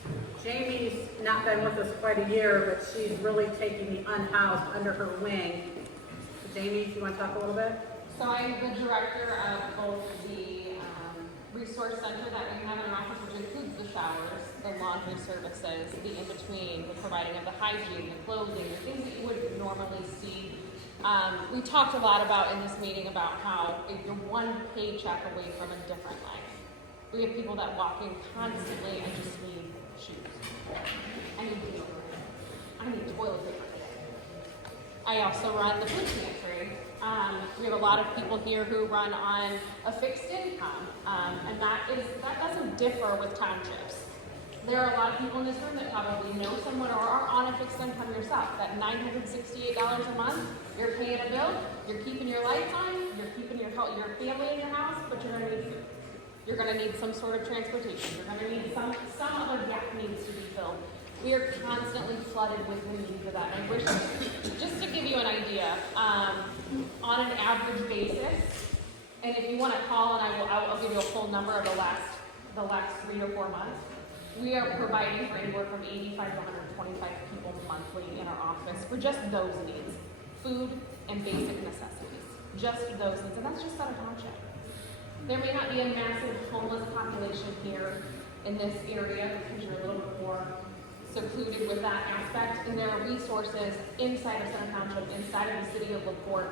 that. Jamie's not been with us quite a year, but she's really taking the unhoused under her wing. Jamie, do you want to talk a little bit? So I'm the director of both the resource center that we have in our office, which includes the showers, the laundry services, the in-between, the providing of the hygiene, the clothing, the things that you would normally see. We talked a lot about in this meeting about how if you're one paycheck away from a different life. We have people that walk in constantly and just need shoes. I need deodorant. I need toilet paper today. I also run the food pantry. We have a lot of people here who run on a fixed income, and that doesn't differ with townships. There are a lot of people in this room that probably know someone or are on a fixed income yourself. That $968 a month, you're paying a bill, you're keeping your lights on, you're keeping your family in your house, but you're going to need food. You're going to need some sort of transportation. You're going to need some other gap needs to be filled. We are constantly flooded with the need for that. And I wish, just to give you an idea, on an average basis, and if you want to call, and I'll give you a full number of the last 3 or 4 months, we are providing for anywhere from 85 to 125 people monthly in our office for just those needs, food and basic necessities, just those needs, and that's just Center Township. There may not be a massive homeless population here in this area because you're a little bit more secluded with that aspect, and there are resources inside of Center Township, inside of the city of LaPorte.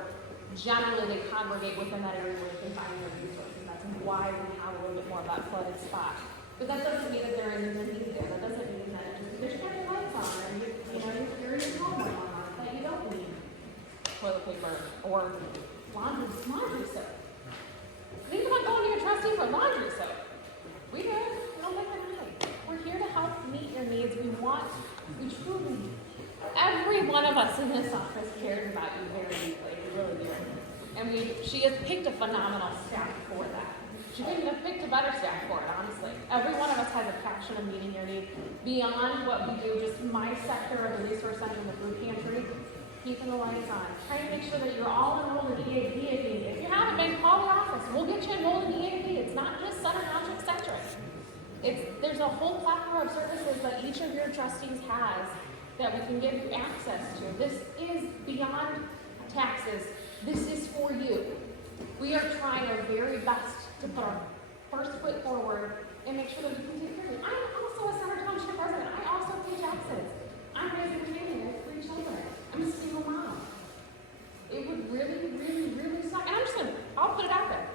Generally, they congregate within that area where they can find their resources. That's why we have a little bit more of that flooded spot. But that doesn't mean that there isn't a need there. That doesn't mean that just because you have your lights on and you're in your home right now, that you don't need toilet paper or laundry soap. Think about going to your trustee for laundry soap. We do. We don't make that money. We're here to help meet your needs. We truly, every one of us in this office cares about you very deeply. We really do. And she has picked a phenomenal staff for that. She couldn't have picked a better staff for it, honestly. Every one of us has a passion of meeting your needs. Beyond what we do, just my sector of the resource center and the food pantry, keeping the lights on. Trying to make sure that you're all enrolled in EAP if you need. If you haven't been, call the office. We'll get you enrolled in EAP. It's not just Center Township centric. There's a whole plethora of services that each of your trustees has that we can give you access to. This is beyond taxes. This is for you. We are trying our very best to put our first foot forward and make sure that we can take care of you. I'm also a Center Township resident. I also pay taxes. I'm raising a family. I have 3 children. I'm a single mom. It would really, really, really suck. And I'm just gonna, I'll put it out there.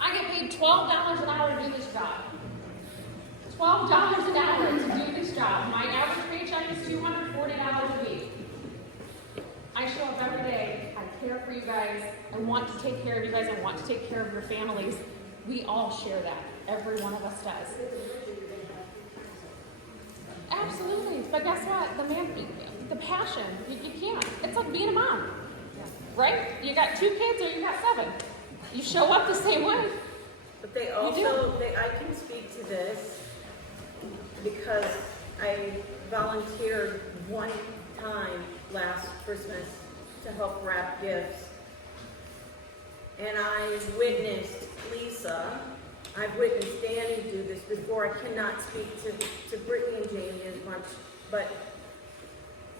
I get paid $12 an hour to do this job. $12 an hour to do this job. My average paycheck is $240 a week. I show up every day. I care for you guys. I want to take care of you guys. I want to take care of your families. We all share that. Every one of us does. Absolutely. But guess what? The passion, you can't. It's like being a mom, right? You got 2 kids or you got 7. You show up the same way. But they also, I can speak to this because I volunteered one time last Christmas to help wrap gifts. And I witnessed Lisa, I've witnessed Danny do this before. I cannot speak to Brittany and Jamie as much, but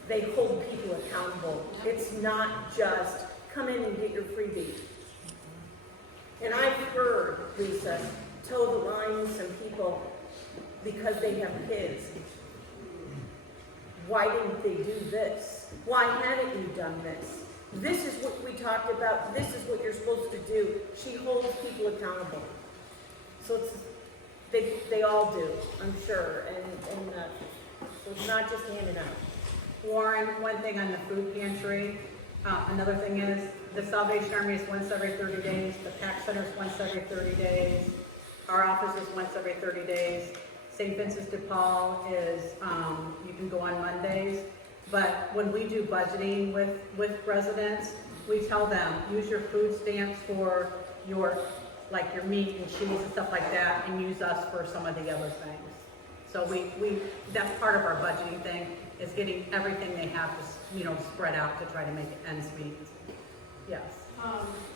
they hold people accountable. It's not just come in and get your freebie. And I've heard Lisa toe the line with some people because they have kids. Why didn't they do this? Why haven't you done this? This is what we talked about. This is what you're supposed to do. She holds people accountable. So they all do, I'm sure. And so it's not just handing out. Warren, one thing on the food pantry. Another thing is the Salvation Army is once every 30 days. The PAC Center is once every 30 days. Our office is once every 30 days. St. Vincent de Paul is, you can go on Mondays. But when we do budgeting with residents, we tell them, use your food stamps for your meat and cheese and stuff like that, and use us for some of the other things. So that's part of our budgeting thing, is getting everything they have to, spread out to try to make it ends meet. Yes.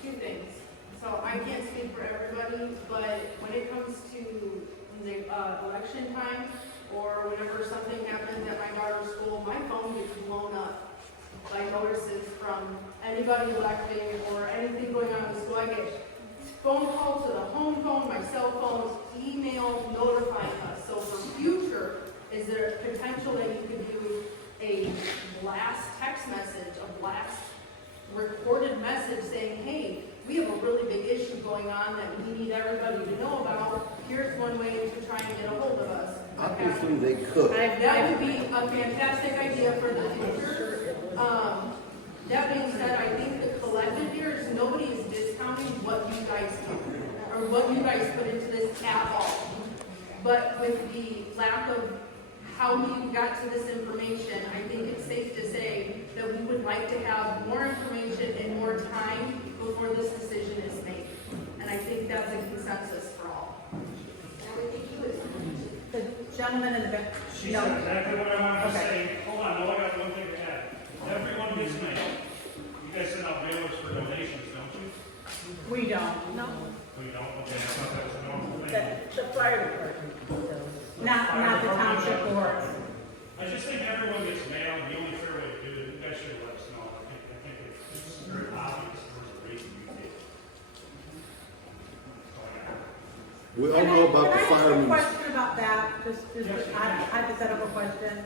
2 things. So I can't speak for everybody, but when it comes to the election time, or whenever something happens at my daughter's school, my phone gets blown up by notices from anybody electing or anything going on in the school. I get phone calls to the home phone, my cell phones, email notifying us. So for future, is there potential that you could do a blast text message, a blast recorded message saying, hey, we have a really big issue going on that we need everybody to know about. Here's one way to try and get a hold of us. Obviously, they could. That would be a fantastic idea for the future. That being said, I think the collective here is nobody is discounting what you guys do or what you guys put into this at all. But with the lack of how we got to this information, I think it's safe to say that we would like to have more information and more time before this decision is made. And I think that's a consensus for all. The gentleman in the back. She said exactly what I wanted to say. Hold on, no, I got one thing to add. Everyone gets mail. You guys send out mailers for donations, don't you? We don't. No. We don't? Okay, I thought that was a normal thing. The fire department does. Not the township boards. I just think everyone gets mail, and the only fair way to do it, you guys should let us know. I think it's very obvious there's a reason you did. We all know about the Can I ask firemen. a question about that? Just a hypothetical question.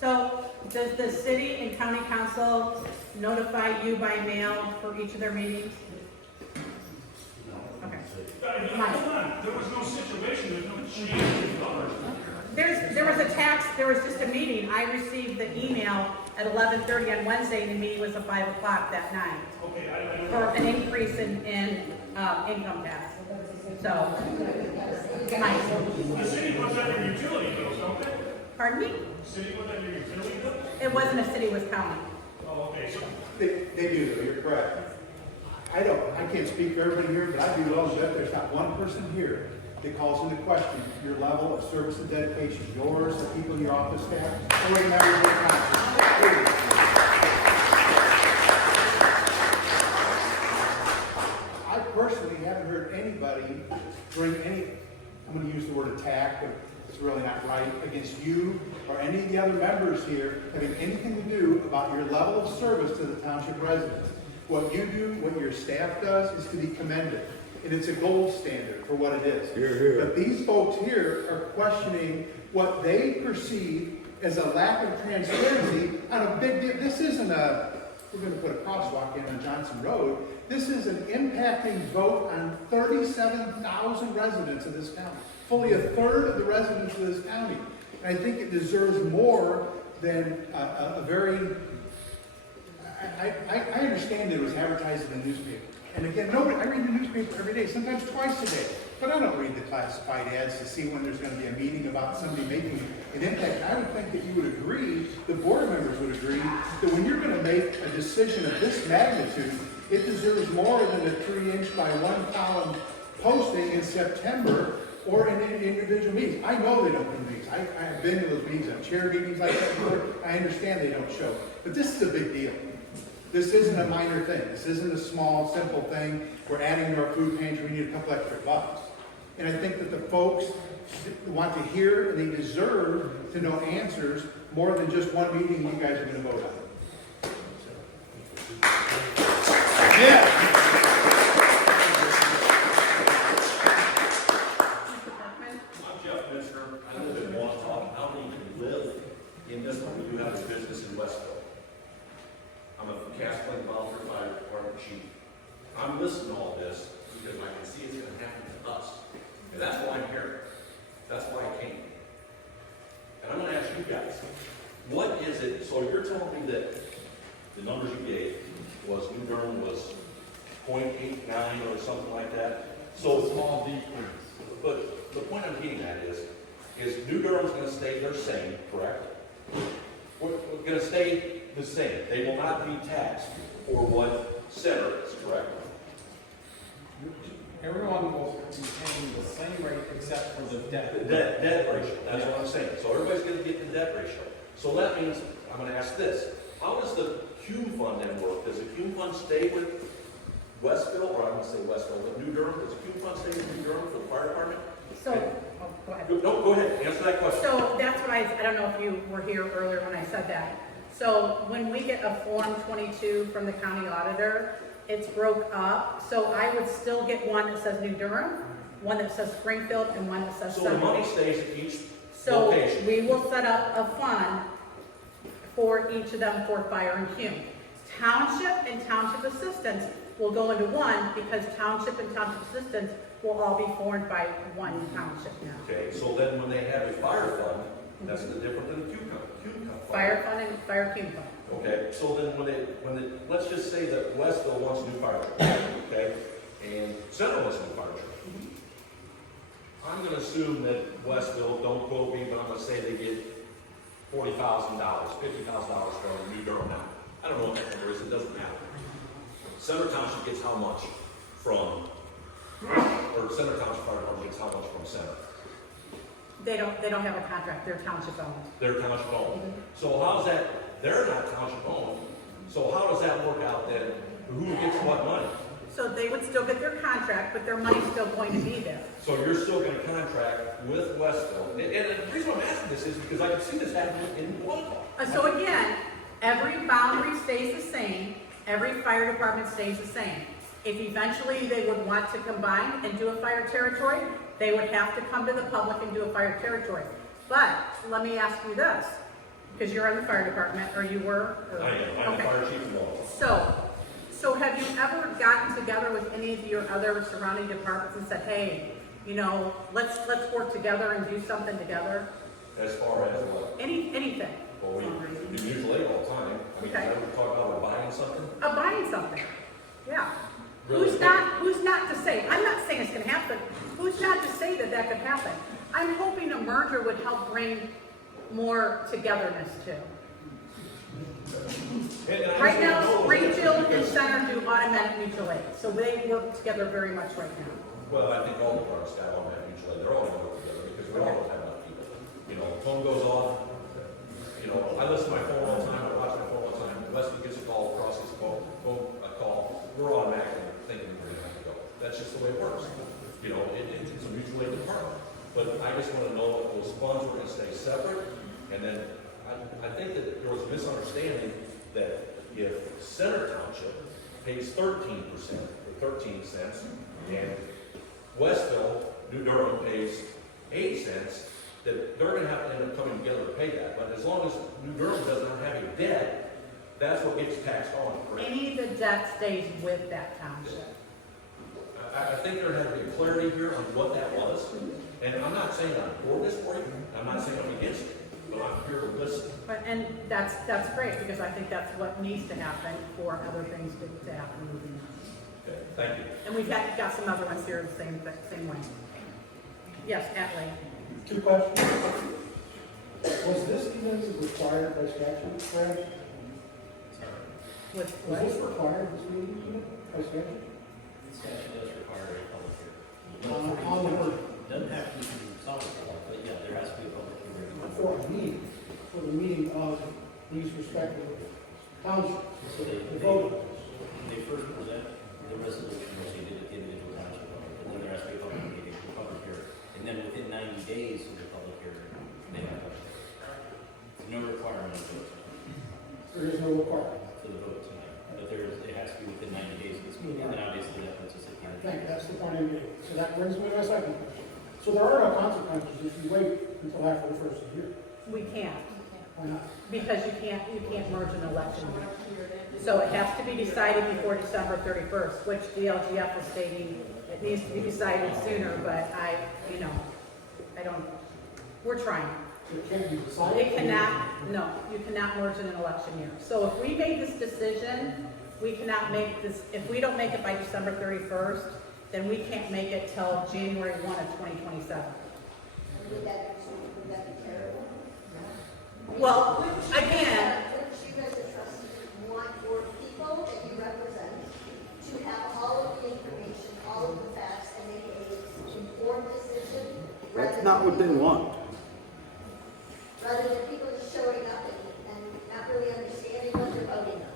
So, does the city and county council notify you by mail for each of their meetings? Okay. Hold on, there was no situation, there's no change in color. There was just a meeting. I received the email at 11:30 on Wednesday, and the meeting was at 5 o'clock that night. Okay, I don't For know. an increase in income tax. So, The city puts out your utility bills, don't they? Pardon me? The city puts out your utility bills? It wasn't a city, it was county. Oh, okay, so. They do, though, you're correct. I can't speak for everybody here, but I do know that there's not one person here that calls into question your level of service and dedication, yours, the people in your office staff, or any members of the council. I personally haven't heard anybody bring any, I'm going to use the word attack, but It's really not right against you or any of the other members here having anything to do about your level of service to the township residents. What you do, what your staff does, is to be commended. And it's a gold standard for what it is. Hear, hear. But these folks here are questioning what they perceive as a lack of transparency on a big deal. This isn't we're going to put a crosswalk in on Johnson Road. This is an impacting vote on 37,000 residents of this county. Fully a third of the residents of this county. And I think it deserves more than a very... I understand that it was advertised in the newspaper. And again, I read the newspaper every day, sometimes twice a day. But I don't read the classified ads to see when there's going to be a meeting about somebody making an impact. I would think that you would agree, the board members would agree, that when you're going to make a decision of this magnitude, it deserves more than a 3-inch by 1-column posting in September or in individual meetings. I know they don't do meetings. I've been to those meetings. I've chaired meetings like that before. I understand they don't show. But this is a big deal. This isn't a minor thing. This isn't a small, simple thing. We're adding to our food pantry. We need a couple extra bucks. And I think that the folks want to hear and they deserve to know answers more than just one meeting you guys are going to vote on. Yeah. I'm Jeff Minster. I live in Washington. I don't even live in this one. We do have a business in Westville. I'm a Castellan volunteer fire department chief. I'm listening to all this because I can see it's going to happen to us. And that's why I'm here. That's why I came. And I'm going to ask you guys, what is it? So you're telling me that the numbers you gave was New Durham was 0.89 or something like that. So small decrease. But the point I'm getting at is New Durham's going to stay the same, correct? We're going to stay the same. They will not be taxed for what Center is, correct? Everyone will be paying the same rate except for the debt. The debt ratio, that's what I'm saying. So everybody's going to get the debt ratio. So that means, I'm going to ask this, how does the Cume Fund then work? Does the Cume Fund stay with Westville, or I'm going to say Westville, but New Durham? Does the Cume Fund stay with New Durham for the fire department? So, oh, go ahead. No, go ahead, answer that question. So that's what I don't know if you were here earlier when I said that. So when we get a Form 22 from the county auditor, it's broke up. So I would still get one that says New Durham, one that says Springfield, and one that says So the money stays at each location? So we will set up a fund for each of them for fire and Cume. Township and township assistance will go into one because township and township assistance will all be formed by one township now. Okay, so then when they have a fire fund, that's the different than the Cume Fund. Fire fund and fire Cume fund. Okay, so then when they, let's just say that Westville wants a new fire truck, okay, and Center wants a new fire truck. I'm gonna assume that Westville, don't quote me, but I'm gonna say they get $40,000, $50,000 from New Durham now. I don't know what that number is, it doesn't matter. Center Township gets how much from, or Center Township Fire Department gets how much from Center? They don't have a contract, they're township owned. They're township owned. So how's that, they're not township owned, so how does that work out then? Who gets what money? So they would still get their contract, but their money's still going to be there. So you're still gonna contract with Westville. And the reason I'm asking this is because I can see this happening in Waterfall. So again, every boundary stays the same, every fire department stays the same. If eventually they would want to combine and do a fire territory, they would have to come to the public and do a fire territory. But let me ask you this, because you're in the fire department, or you were? Or, I am, I'm the fire chief in Waterfall. So have you ever gotten together with any of your other surrounding departments and said, hey, you know, let's work together and do something together? As far as what? Anything. Well, we do mutual aid all the time. I mean, Okay. you ever talk about buying something? Buying something, yeah. Really? Who's not to say, I'm not saying it's gonna happen, who's not to say that that could happen? I'm hoping a merger would help bring more togetherness too. Right now, Springfield and Center do automatic mutual aid, so they work together very much right now. Well, I think all the departments have automatic mutual aid. They're all gonna work together because we all don't have enough people. You know, phone goes off, you know, I listen to my phone all the time, I watch my phone all the time. Leslie gets a call across his phone, a call, we're automatically thinking we're gonna have to go. That's just the way it works. You know, it's a mutual aid department. but I just wanna know if those funds were gonna stay separate. And then, I think that there was a misunderstanding that if Center Township pays 13% or 13 cents, and Westville, New Durham pays 8 cents, that they're gonna have to end up coming together to pay that. But as long as New Durham doesn't have a debt, that's what gets taxed on, correct? Any of the debt stays with that township. I think there had to be clarity here on what that was. And I'm not saying I'm for this for you, I'm not saying I'm against it, but I'm here to listen. And that's great, because I think that's what needs to happen for other things to happen moving on. Okay, thank you. And we've got some other ones here the same way. Yes, Atlee. 2 questions. Was this even required by statute, Brad? Was this required, this meeting, even, by statute? The statute does require a public hearing. On the word. Doesn't have to be consolidated, but yeah, there has to be a public hearing. For a meeting, for the meeting of these respective townships, So the vote. they first present the resolution, which they did at the individual township level, and then there has to be a public meeting, a public hearing. And then within 90 days of the public hearing, they have a public hearing. There's no requirement of vote. There is no requirement. For the vote tonight, but it has to be within 90 days of this meeting, and then obviously that puts us at the end. Thank you, that's the point I'm getting. So that brings me to my second question. So there are no consequences if you wait until after the first of the year. We can't, Why not? because you can't merge an election. So it has to be decided before December 31st, which DLGF is stating it needs to be decided sooner, but we're trying. It can't be decided. It cannot, no, you cannot merge in an election year. So if we made this decision, we cannot make this, if we don't make it by December 31st, then we can't make it till January 1 of 2027. Would that be terrible? Well, again, Wouldn't you as a trustee want your people that you represent to have all of the information, all of the facts, and make a informed decision? That's not what they want. Rather than people just showing up and not really understanding what they're voting on.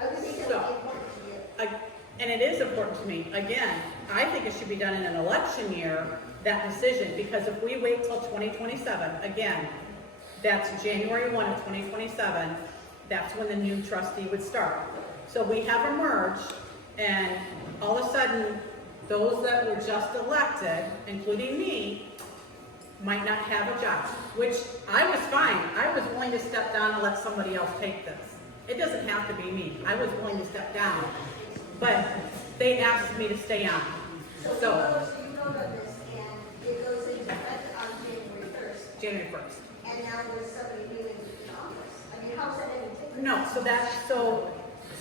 I would think that would be important to you. and it is important to me, again, I think it should be done in an election year, that decision, because if we wait till 2027, again, that's January 1 of 2027, that's when the new trustee would start. So we have a merge, and all of a sudden, those that were just elected, including me, might not have a job, which I was fine. I was willing to step down and let somebody else take this. It doesn't have to be me. I was willing to step down, but they asked me to stay on. So you vote on this and it goes into effect on January 1st. January 1st. And now there's somebody new in office. I mean, how's that any different? No,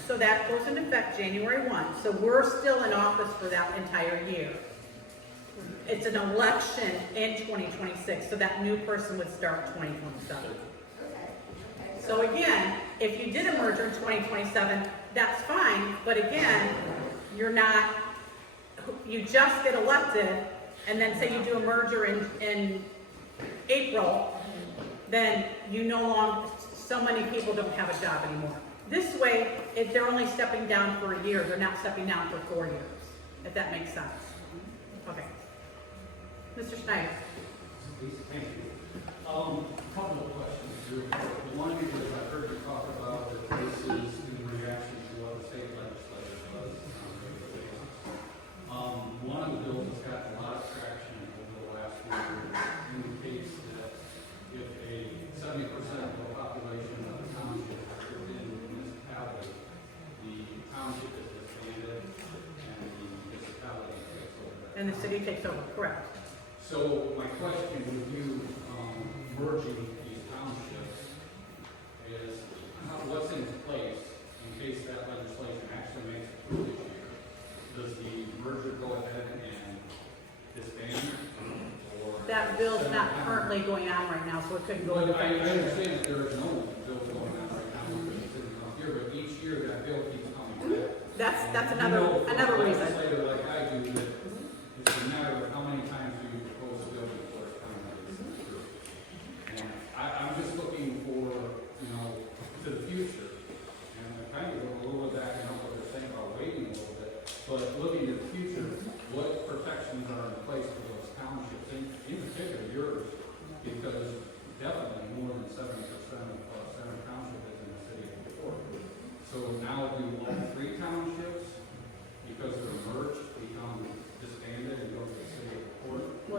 so that goes into effect January 1. So we're still in office for that entire year. It's an election in 2026, so that new person would start 2027. Okay. So again, if you did a merger in 2027, that's fine, but again, you just get elected, and then say you do a merger in April, then so many people don't have a job anymore. This way, if they're only stepping down for a year, they're not stepping down for 4 years, if that makes sense. Okay. Mr. Schneider. Thank you. Couple of questions here. The one is I heard you talk about that this is in reaction to what the state legislature does on a regular basis. One of the bills that's gotten a lot of traction over the last few years indicates that if a 70% of the population of the township is within the municipality, the township is disbanded and the municipality takes over. And the city takes over, correct. So my question with you merging these townships is what's in place in case that legislation actually makes it through this year? Does the merger go ahead and disband? Or That bill's not currently going on right now, so it couldn't go into I effect. understand that there is no bill going on right now because it's in the year, but each year that bill keeps coming back. That's another reason. Legislator like I do, that it's a matter of how many times do you propose a bill before it comes through. And I'm just looking for, to the future. And I kind of go a little bit back and know what they're saying about waiting a little bit. But looking to the future, what protections are in place for those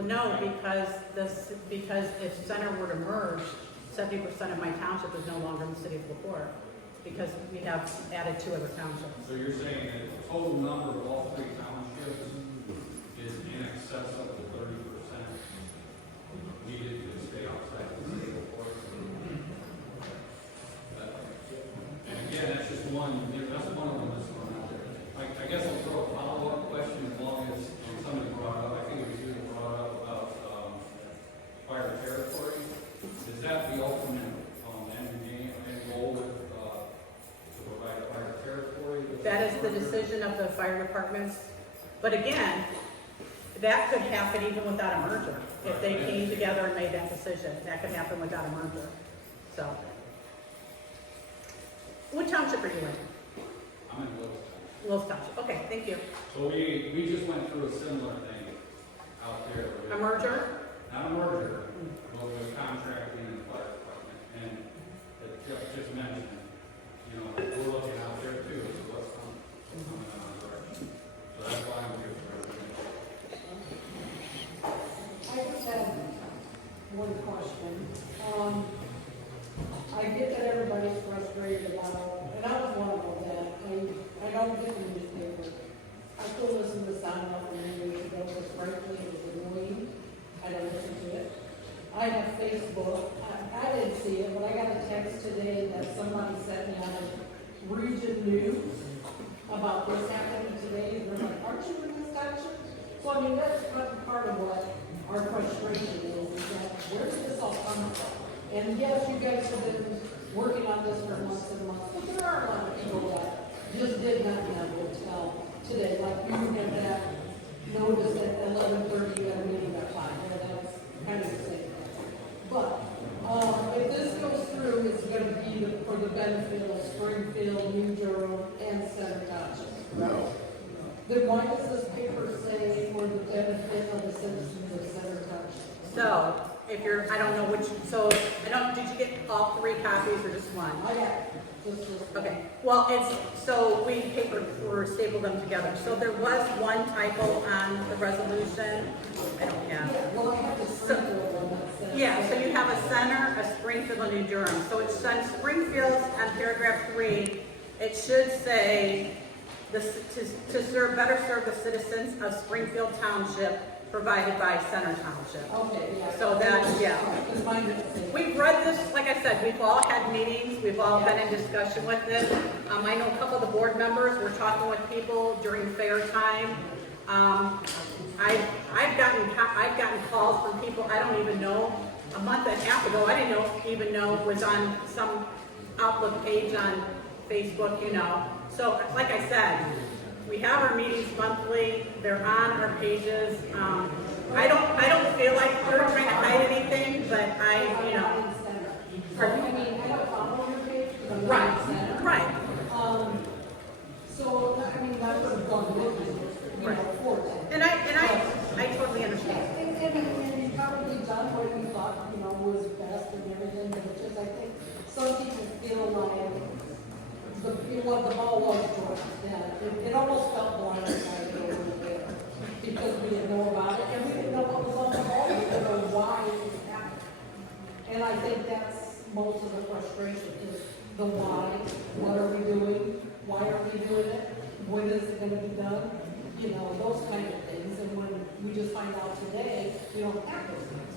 No, because if Center were to merge, 70% of my township is no longer in the city of LaPorte, because we have added 2 other townships. So you're saying that the total number of all 3 townships is in excess of the 30% needed to stay outside the city of LaPorte? And again, that's just one, that's one of them that's going out there. I guess I'll throw a follow-up question as long as somebody brought up, I think it was you that brought up about fire territory. Is that the ultimate end goal with, to provide fire territory? That is the decision of the fire departments. But again, that could happen even without a merger. If they came together and made that decision, that could happen without a merger. So, what township are you in? I'm in Willis. Willis Township. Okay, thank you. So we just went through a similar thing out there. A merger? Not a merger, but with contracting and the fire department. And as Jeff just mentioned, you know, we're looking out there too, so what's coming in our direction. So that's why I'm here for everything. I just have one question. I get that everybody's frustrated about, and I was one of them, that I don't get the newspaper. I still listen to sound off the news ago, but frankly, it was annoying. I don't listen to it. I have Facebook. I didn't see it, but I got a text today that somebody sent me out of Region News about this happening today, and they're like, aren't you in this township? So I mean, that's part of what our frustration is that where did this all come from? And yes, you guys have been working on this for months and months, but there are a lot of people that just did not have to tell today, like you had that notice at 11:30, you had a meeting at 5, that's kind of the same thing. But, if this goes through, it's gonna be for the benefit of Springfield, New Durham, and Center Township. No. Then why does this paper say for the benefit of the citizens of Center Township? So, if you're, I don't know which, so, did you get all 3 copies or just one? I got just Okay, well, we're stapled them together. So there was one typo on the resolution. I don't have it. Well, I have the Springfield one that says. Yeah, so you have a Center, a Springfield, and New Durham. So it's on Springfield on paragraph 3, it should say, better serve the citizens of Springfield Township, provided by Center Township. Okay, yeah. So that, yeah. Because mine didn't say. We've read this, like I said, we've all had meetings, we've all been in discussion with it. I know a couple of the board members were talking with people during fair time. I've gotten calls from people I don't even know. A month and a half ago, I didn't even know it was on some Outlook page on Facebook, you know. So, like I said, we have our meetings monthly, they're on our pages. I don't feel like we're trying to hide anything, but I mean, I don't follow your page. Because I'm not in Center. Right. So, I mean, that would have gone with you, you know, for that. And I totally understand. And you probably done what you thought, you know, was best and everything, but it's just, I think, some people feel like the ball was dropped. Yeah, it almost felt blindsided a little bit, because we didn't know about it, and we didn't know what was on the ball, we didn't know why it was happening. And I think that's most of the frustration, is the why, what are we doing, why are we doing it, when is it gonna be done, you know, those kind of things, and when we just find out today, we don't have those things.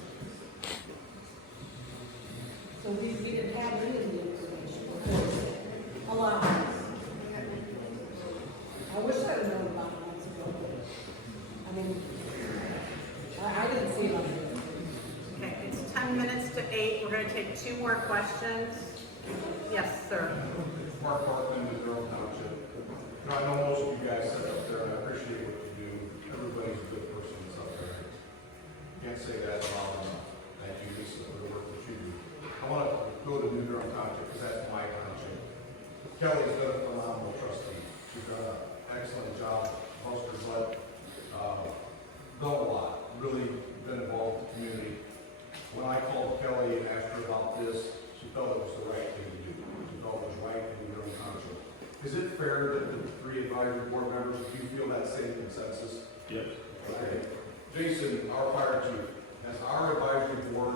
So we didn't have any of the information before, a lot of us. I wish I had known about it months ago, but, I mean, I didn't see it on there. Okay, it's 10 minutes to 8. We're going to take 2 more questions. Yes, sir. Mark Parkman with Durham Township. Now, I know most of you guys sit up there, and I appreciate what you do. Everybody's a good person that's up there. Can't say that about them. Thank you, Lisa, for the work that you do. I want to go to New Durham Township, because that's my township. Kelly's been a phenomenal trustee. She's done an excellent job, most her butt, done a lot, really been involved with the community. When I called Kelly and asked her about this, she felt it was the right thing to do. She felt it was right in Durham Township. Is it fair that the 3 advisory board members, do you feel that same consensus? Yes. Okay. Jason, our fire chief, has our advisory board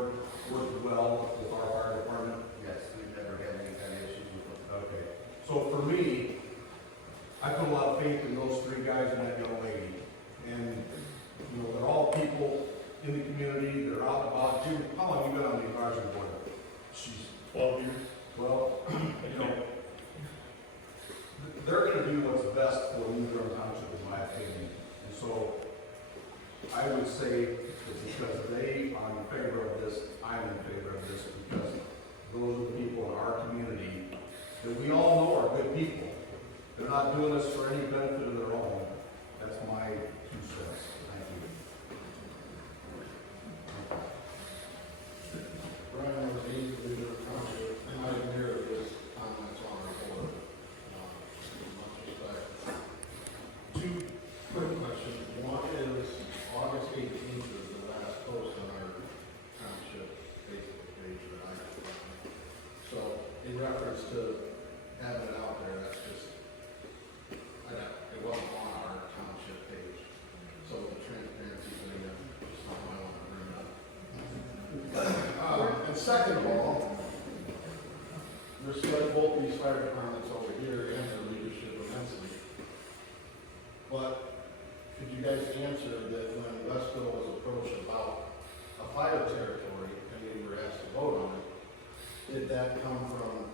worked well with our fire department? Yes, we've never had any kind of issues with them. Okay, so for me, I put a lot of faith in those three guys and that young lady. And, you know, they're all people in the community, they're out and about. Jim, how long have you been on the advisory board? She's 12 years. Well, you know, they're gonna do what's best for New Durham Township, in my opinion. And so, I would say that because they are in favor of this, I'm in favor of this, because those are the people in our community that we all know are good people. They're not doing this for any benefit of their own. That's my 2 cents. Thank you. Brian, was the leader of Township, and I didn't hear this comments on the board. Much respect. 2 quick questions. One is, August 18th is the last post on our Township Facebook page that I can find. So, in reference to having it out there, that's just, it wasn't on our Township page. So the transparency thing, just something I want to bring up. And second of all, respect both these fire departments over here and their leadership immensely. But could you guys answer that when Westville was approached about a fire territory and we were asked to vote on it, did that come from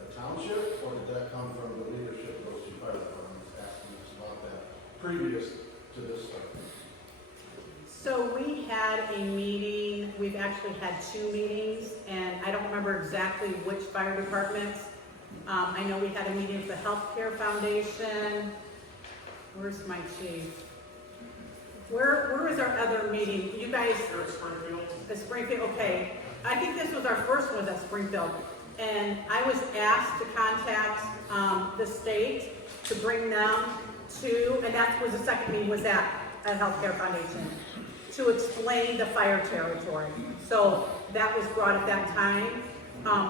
the township or did that come from the leadership of those 2 fire departments asking us about that previous to this stuff? So we had a meeting, we've actually had 2 meetings, and I don't remember exactly which fire departments. I know we had a meeting with the Healthcare Foundation. Where's my chief? Where is our other meeting? You guys? Springfield. At Springfield, okay. I think this was our first one at Springfield. And I was asked to contact the state to bring them to, and that was the second meeting was at Healthcare Foundation, to explain the fire territory. So that was brought at that time.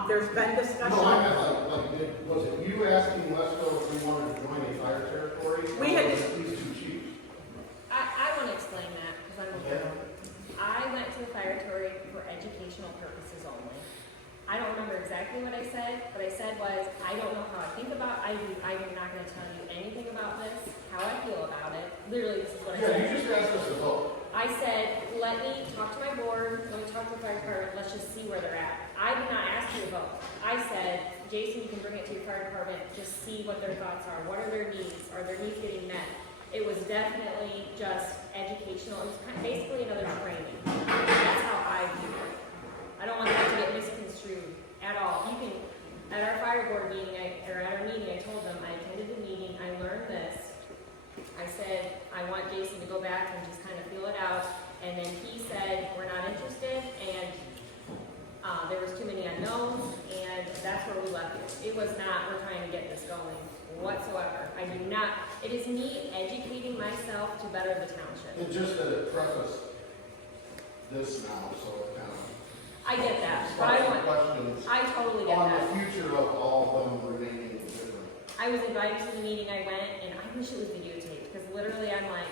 There's been discussion. No, I meant like, was it you asking Westville if we wanted to join a fire territory? We had these 2 chiefs. I want to explain that because I'm a girl. I went to the fire territory for educational purposes only. I don't remember exactly what I said. What I said was, I don't know how I think about I'm not going to tell you anything about this, how I feel about it. Literally, this is what I said. Yeah, you just asked us to vote. I said, let me talk to my board, let me talk to the fire department, let's just see where they're at. I did not ask you to vote. I said, Jason, you can bring it to your fire department, just see what their thoughts are. What are their needs? Are their needs getting met? It was definitely just educational. It was basically another training. That's how I view it. I don't want that to get misconstrued at all. You can, at our fire board meeting, or at our meeting, I told them, I attended the meeting, I learned this. I said, I want Jason to go back and just kind of feel it out. And then he said, we're not interested, and there was too many unknowns, and that's where we left it. It was not, we're trying to get this going whatsoever. I do not, it is me educating myself to better the township. And just to preface this now, so it kind of. I get that, but I totally get that. On the future of all of them remaining different. I was invited to the meeting, I went, and I wish it was videotaped, because literally I'm like,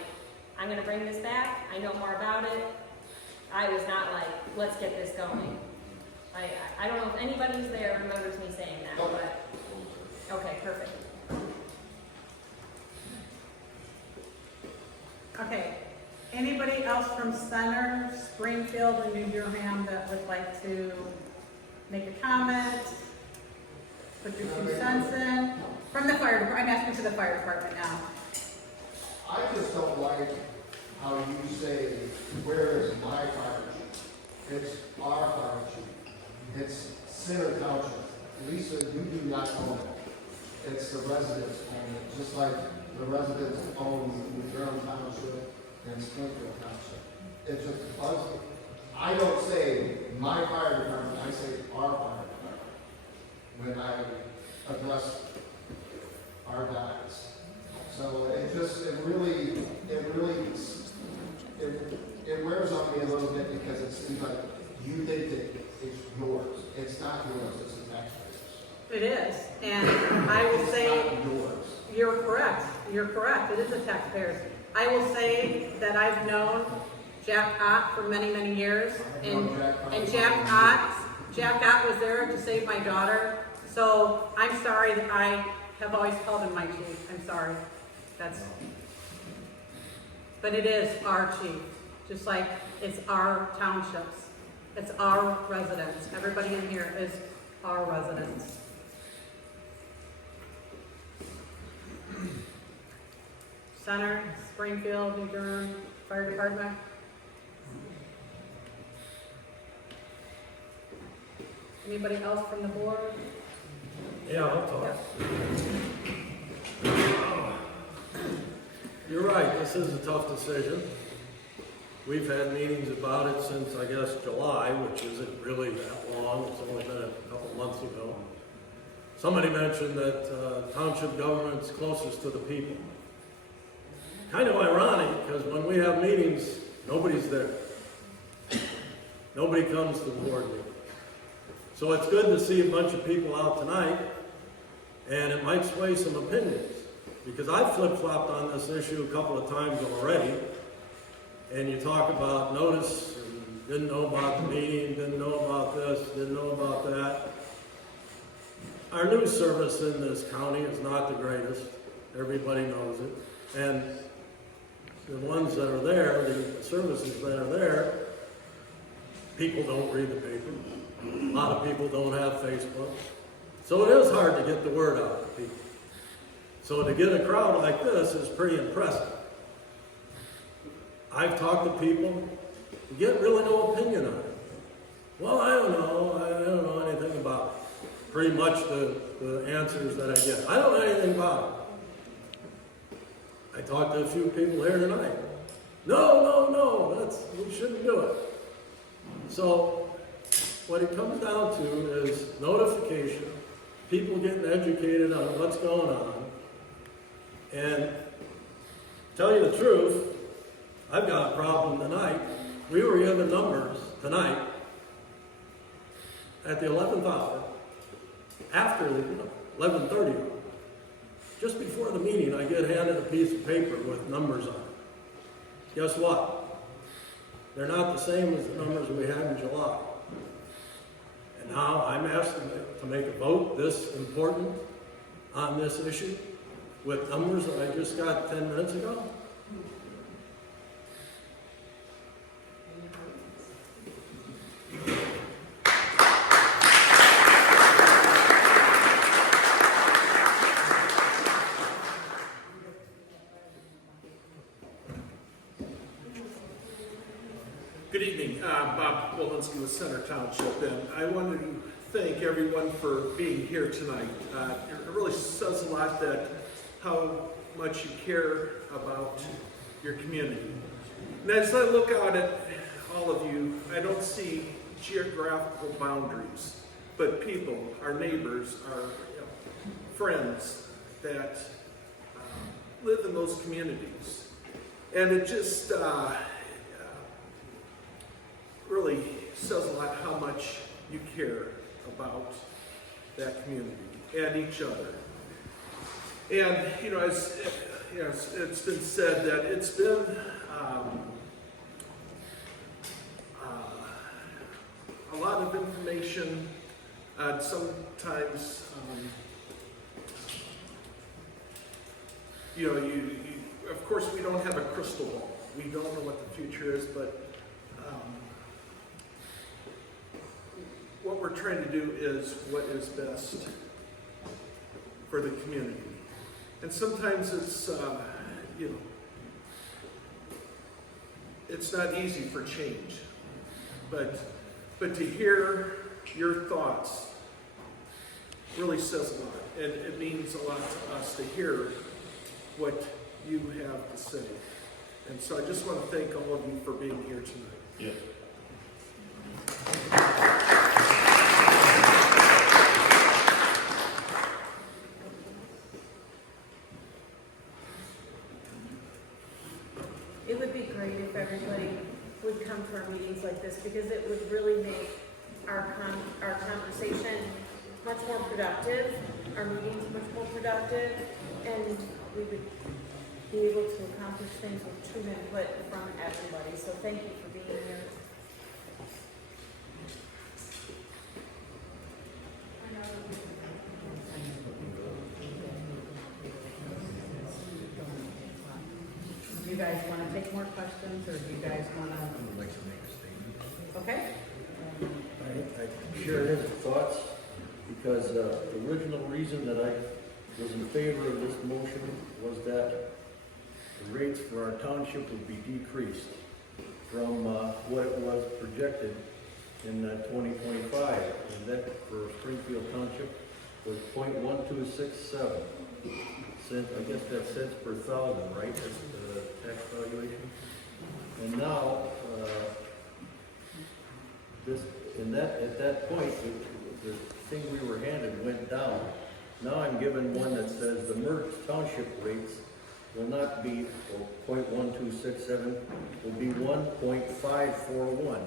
I'm gonna bring this back, I know more about it. I was not like, let's get this going. I don't know if anybody who's there remembers me saying that, but, okay, perfect. Okay. Anybody else from Center, Springfield, and New Durham that would like to make a comment? Put your 2 cents in? From the fire department, I'm asking to the fire department now. I just don't like how you say, where is my fire chief? It's our fire chief. It's Center Township. Lisa, you do not own it. It's the residents own it, just like the residents own New Durham Township and Springfield Township. It's just us. I don't say my fire department, I say our fire department when I address our guys. So it really wears on me a little bit because it seems like you think that it's yours. It's not yours, it's the taxpayers. It is, and I will say, It's not yours. you're correct, it is the taxpayers. I will say that I've known Jack Ott for many, many years, and Jack Ott was there to save my daughter. So I'm sorry that I have always called him my chief. I'm sorry. But it is our chief, just like it's our townships. It's our residents. Everybody in here is our residents. Center, Springfield, New Durham, Fire Department. Anybody else from the board? Yeah, I'll talk. You're right, this is a tough decision. We've had meetings about it since, I guess, July, which isn't really that long. It's only been a couple months ago. Somebody mentioned that township government's closest to the people. Kind of ironic, because when we have meetings, nobody's there. Nobody comes to the board meeting. So it's good to see a bunch of people out tonight, and it might sway some opinions. Because I've flip-flopped on this issue a couple of times already, and you talk about notice, and didn't know about the meeting, didn't know about this, didn't know about that. Our news service in this county is not the greatest. Everybody knows it. And the ones that are there, the services that are there, people don't read the paper. A lot of people don't have Facebook. So it is hard to get the word out to people. So to get a crowd like this is pretty impressive. I've talked to people, you get really no opinion on it. Well, I don't know anything about it. Pretty much the answers that I get. I don't know anything about it. I talked to a few people here tonight. No, we shouldn't do it. So what it comes down to is notification, people getting educated on what's going on. And tell you the truth, I've got a problem tonight. We were given numbers tonight at the 11th hour, after the 11:30. Just before the meeting, I get handed a piece of paper with numbers on it. Guess what? They're not the same as the numbers we had in July. And now I'm asked to make a vote this important on this issue with numbers that I just got 10 minutes ago? Good evening, Bob Wolinski with Center Township, and I wanted to thank everyone for being here tonight. It really says a lot that how much you care about your community. And as I look out at all of you, I don't see geographical boundaries, but people, our neighbors, our friends that live in those communities. And it just really says a lot how much you care about that community and each other. And, as it's been said that it's been a lot of information, sometimes, of course, we don't have a crystal ball. We don't know what the future is, but what we're trying to do is what is best for the community. And sometimes it's, it's not easy for change, but to hear your thoughts really says a lot. And it means a lot to us to hear what you have to say. And so I just want to thank all of you for being here tonight. Yeah. It would be great if everybody would come to our meetings like this, because it would really make our conversation much more productive, our meetings much more productive, and we would be able to accomplish things with true input from everybody. So thank you for being here. Do you guys want to take more questions, or do you guys want to? I would like to make a statement. Okay. I share his thoughts, because the original reason that I was in favor of this motion was that the rates for our township would be decreased from what it was projected in 2025. And that for Springfield Township was 0.1267 cents. I guess that's cents per thousand, right? That's the tax valuation. And now, at that point, the thing we were handed went down. Now I'm given one that says the merged township rates will not be 0.1267, will be 1.541.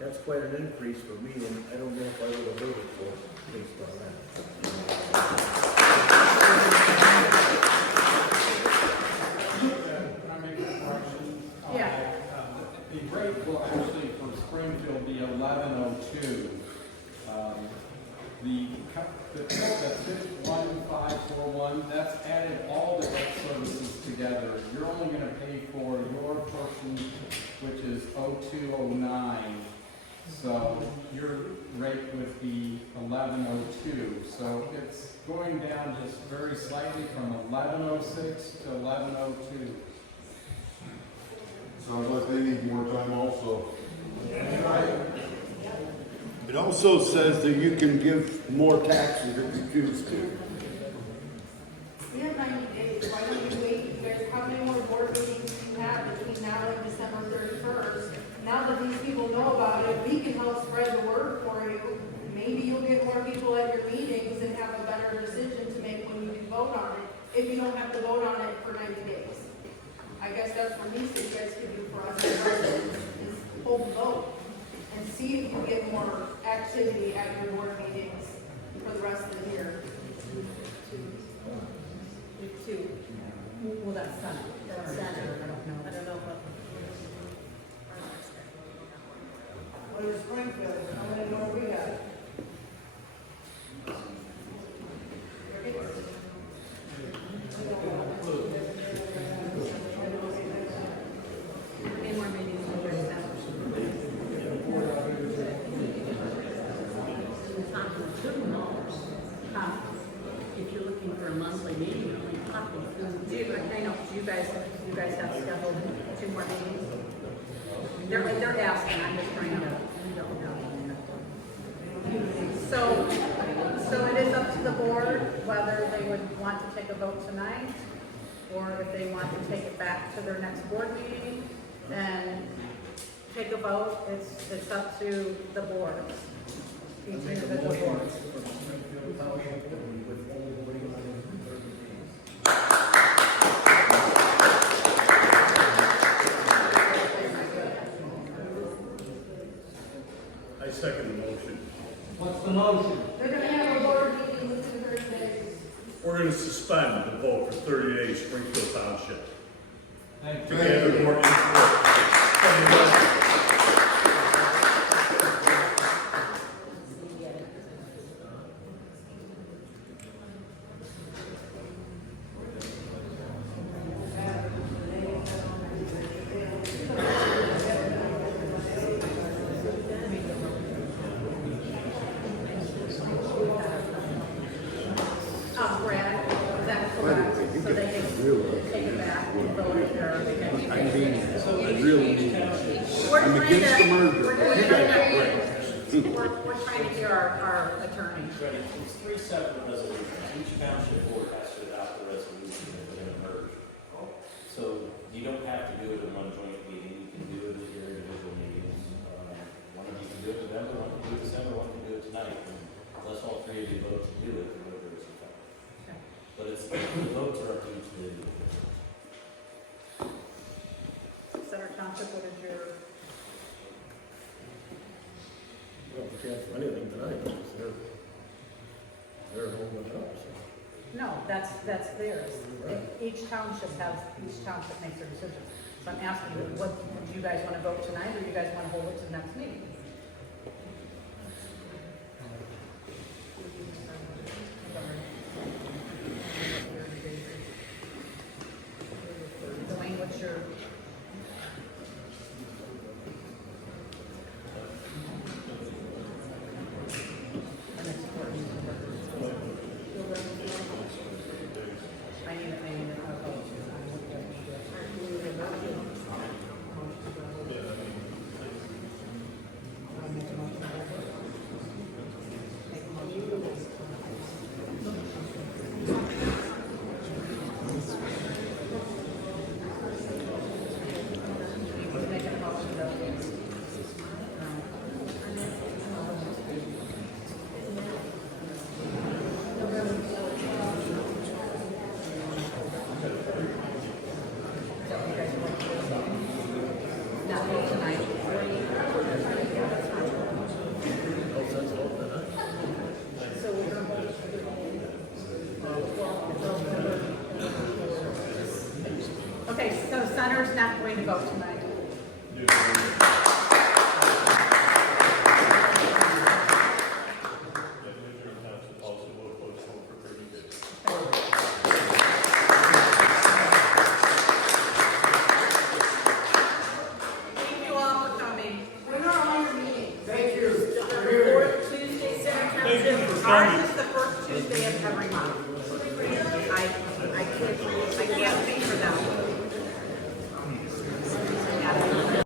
That's quite an increase for me, and I don't know if I would have voted for it based on that. Can I make a correction? Yeah. The rate will actually for Springfield be 1102. The code that fits 1541, that's added all the debt services together. You're only going to pay for your portion, which is 0209. So your rate would be 1102. So it's going down just very slightly from 1106 to 1102. Sounds like they need more time also. It also says that you can give more taxes if you choose to. We have 90 days, why don't you wait, you guys, how many more board meetings do you have between now and December 31st? Now that these people know about it, we can help spread the word for you. Maybe you'll get more people at your meetings and have a better decision to make when you do vote on it, if you don't have to vote on it for 90 days. I guess that's what we say you guys can do for us as residents, is hold the vote and see if you get more activity at your board meetings for the rest of the year. Two. Well, that's Senate. That's Senate. I don't know what. What is Springfield? How many more we got? Any more meetings in your establishment? If you're looking for a monthly meeting, you're only talking. Do you guys have scheduled 2 more meetings? They're asking, I'm just trying to. So it is up to the board whether they would want to take a vote tonight, or if they want to take it back to their next board meeting and take a vote. It's up to the boards, each individual boards. I second the motion. What's the motion? They're gonna have a board meeting within 30 days. We're going to suspend the vote for 30 days, Springfield Township. Thank To gather more input. Brad, is that correct? So they can take it back and vote if they're. I really need I'm against the merger. We're trying to hear our attorney. It's 3 separate resolutions. Each township board has to adopt a resolution if they're going to merge. So you don't have to do it in one joint meeting. You can do it at your individual meetings. One of you can do it in November, one can do it in December, one can do it tonight. Unless all 3 of you vote to do it, or whatever is in fact. But the votes are up to each individual. Center Township, what is your? Well, we can't do anything tonight, because they're holding it up, so. No, that's theirs. Each township makes their decisions. So I'm asking you, what, do you guys wanna vote tonight, or do you guys wanna hold it to the next meeting? Dwayne, what's your? I need a vote. Okay, so Center's not going to vote tonight. Thank you all for coming. Thank you. Tuesday, Center Township. Thank you for coming.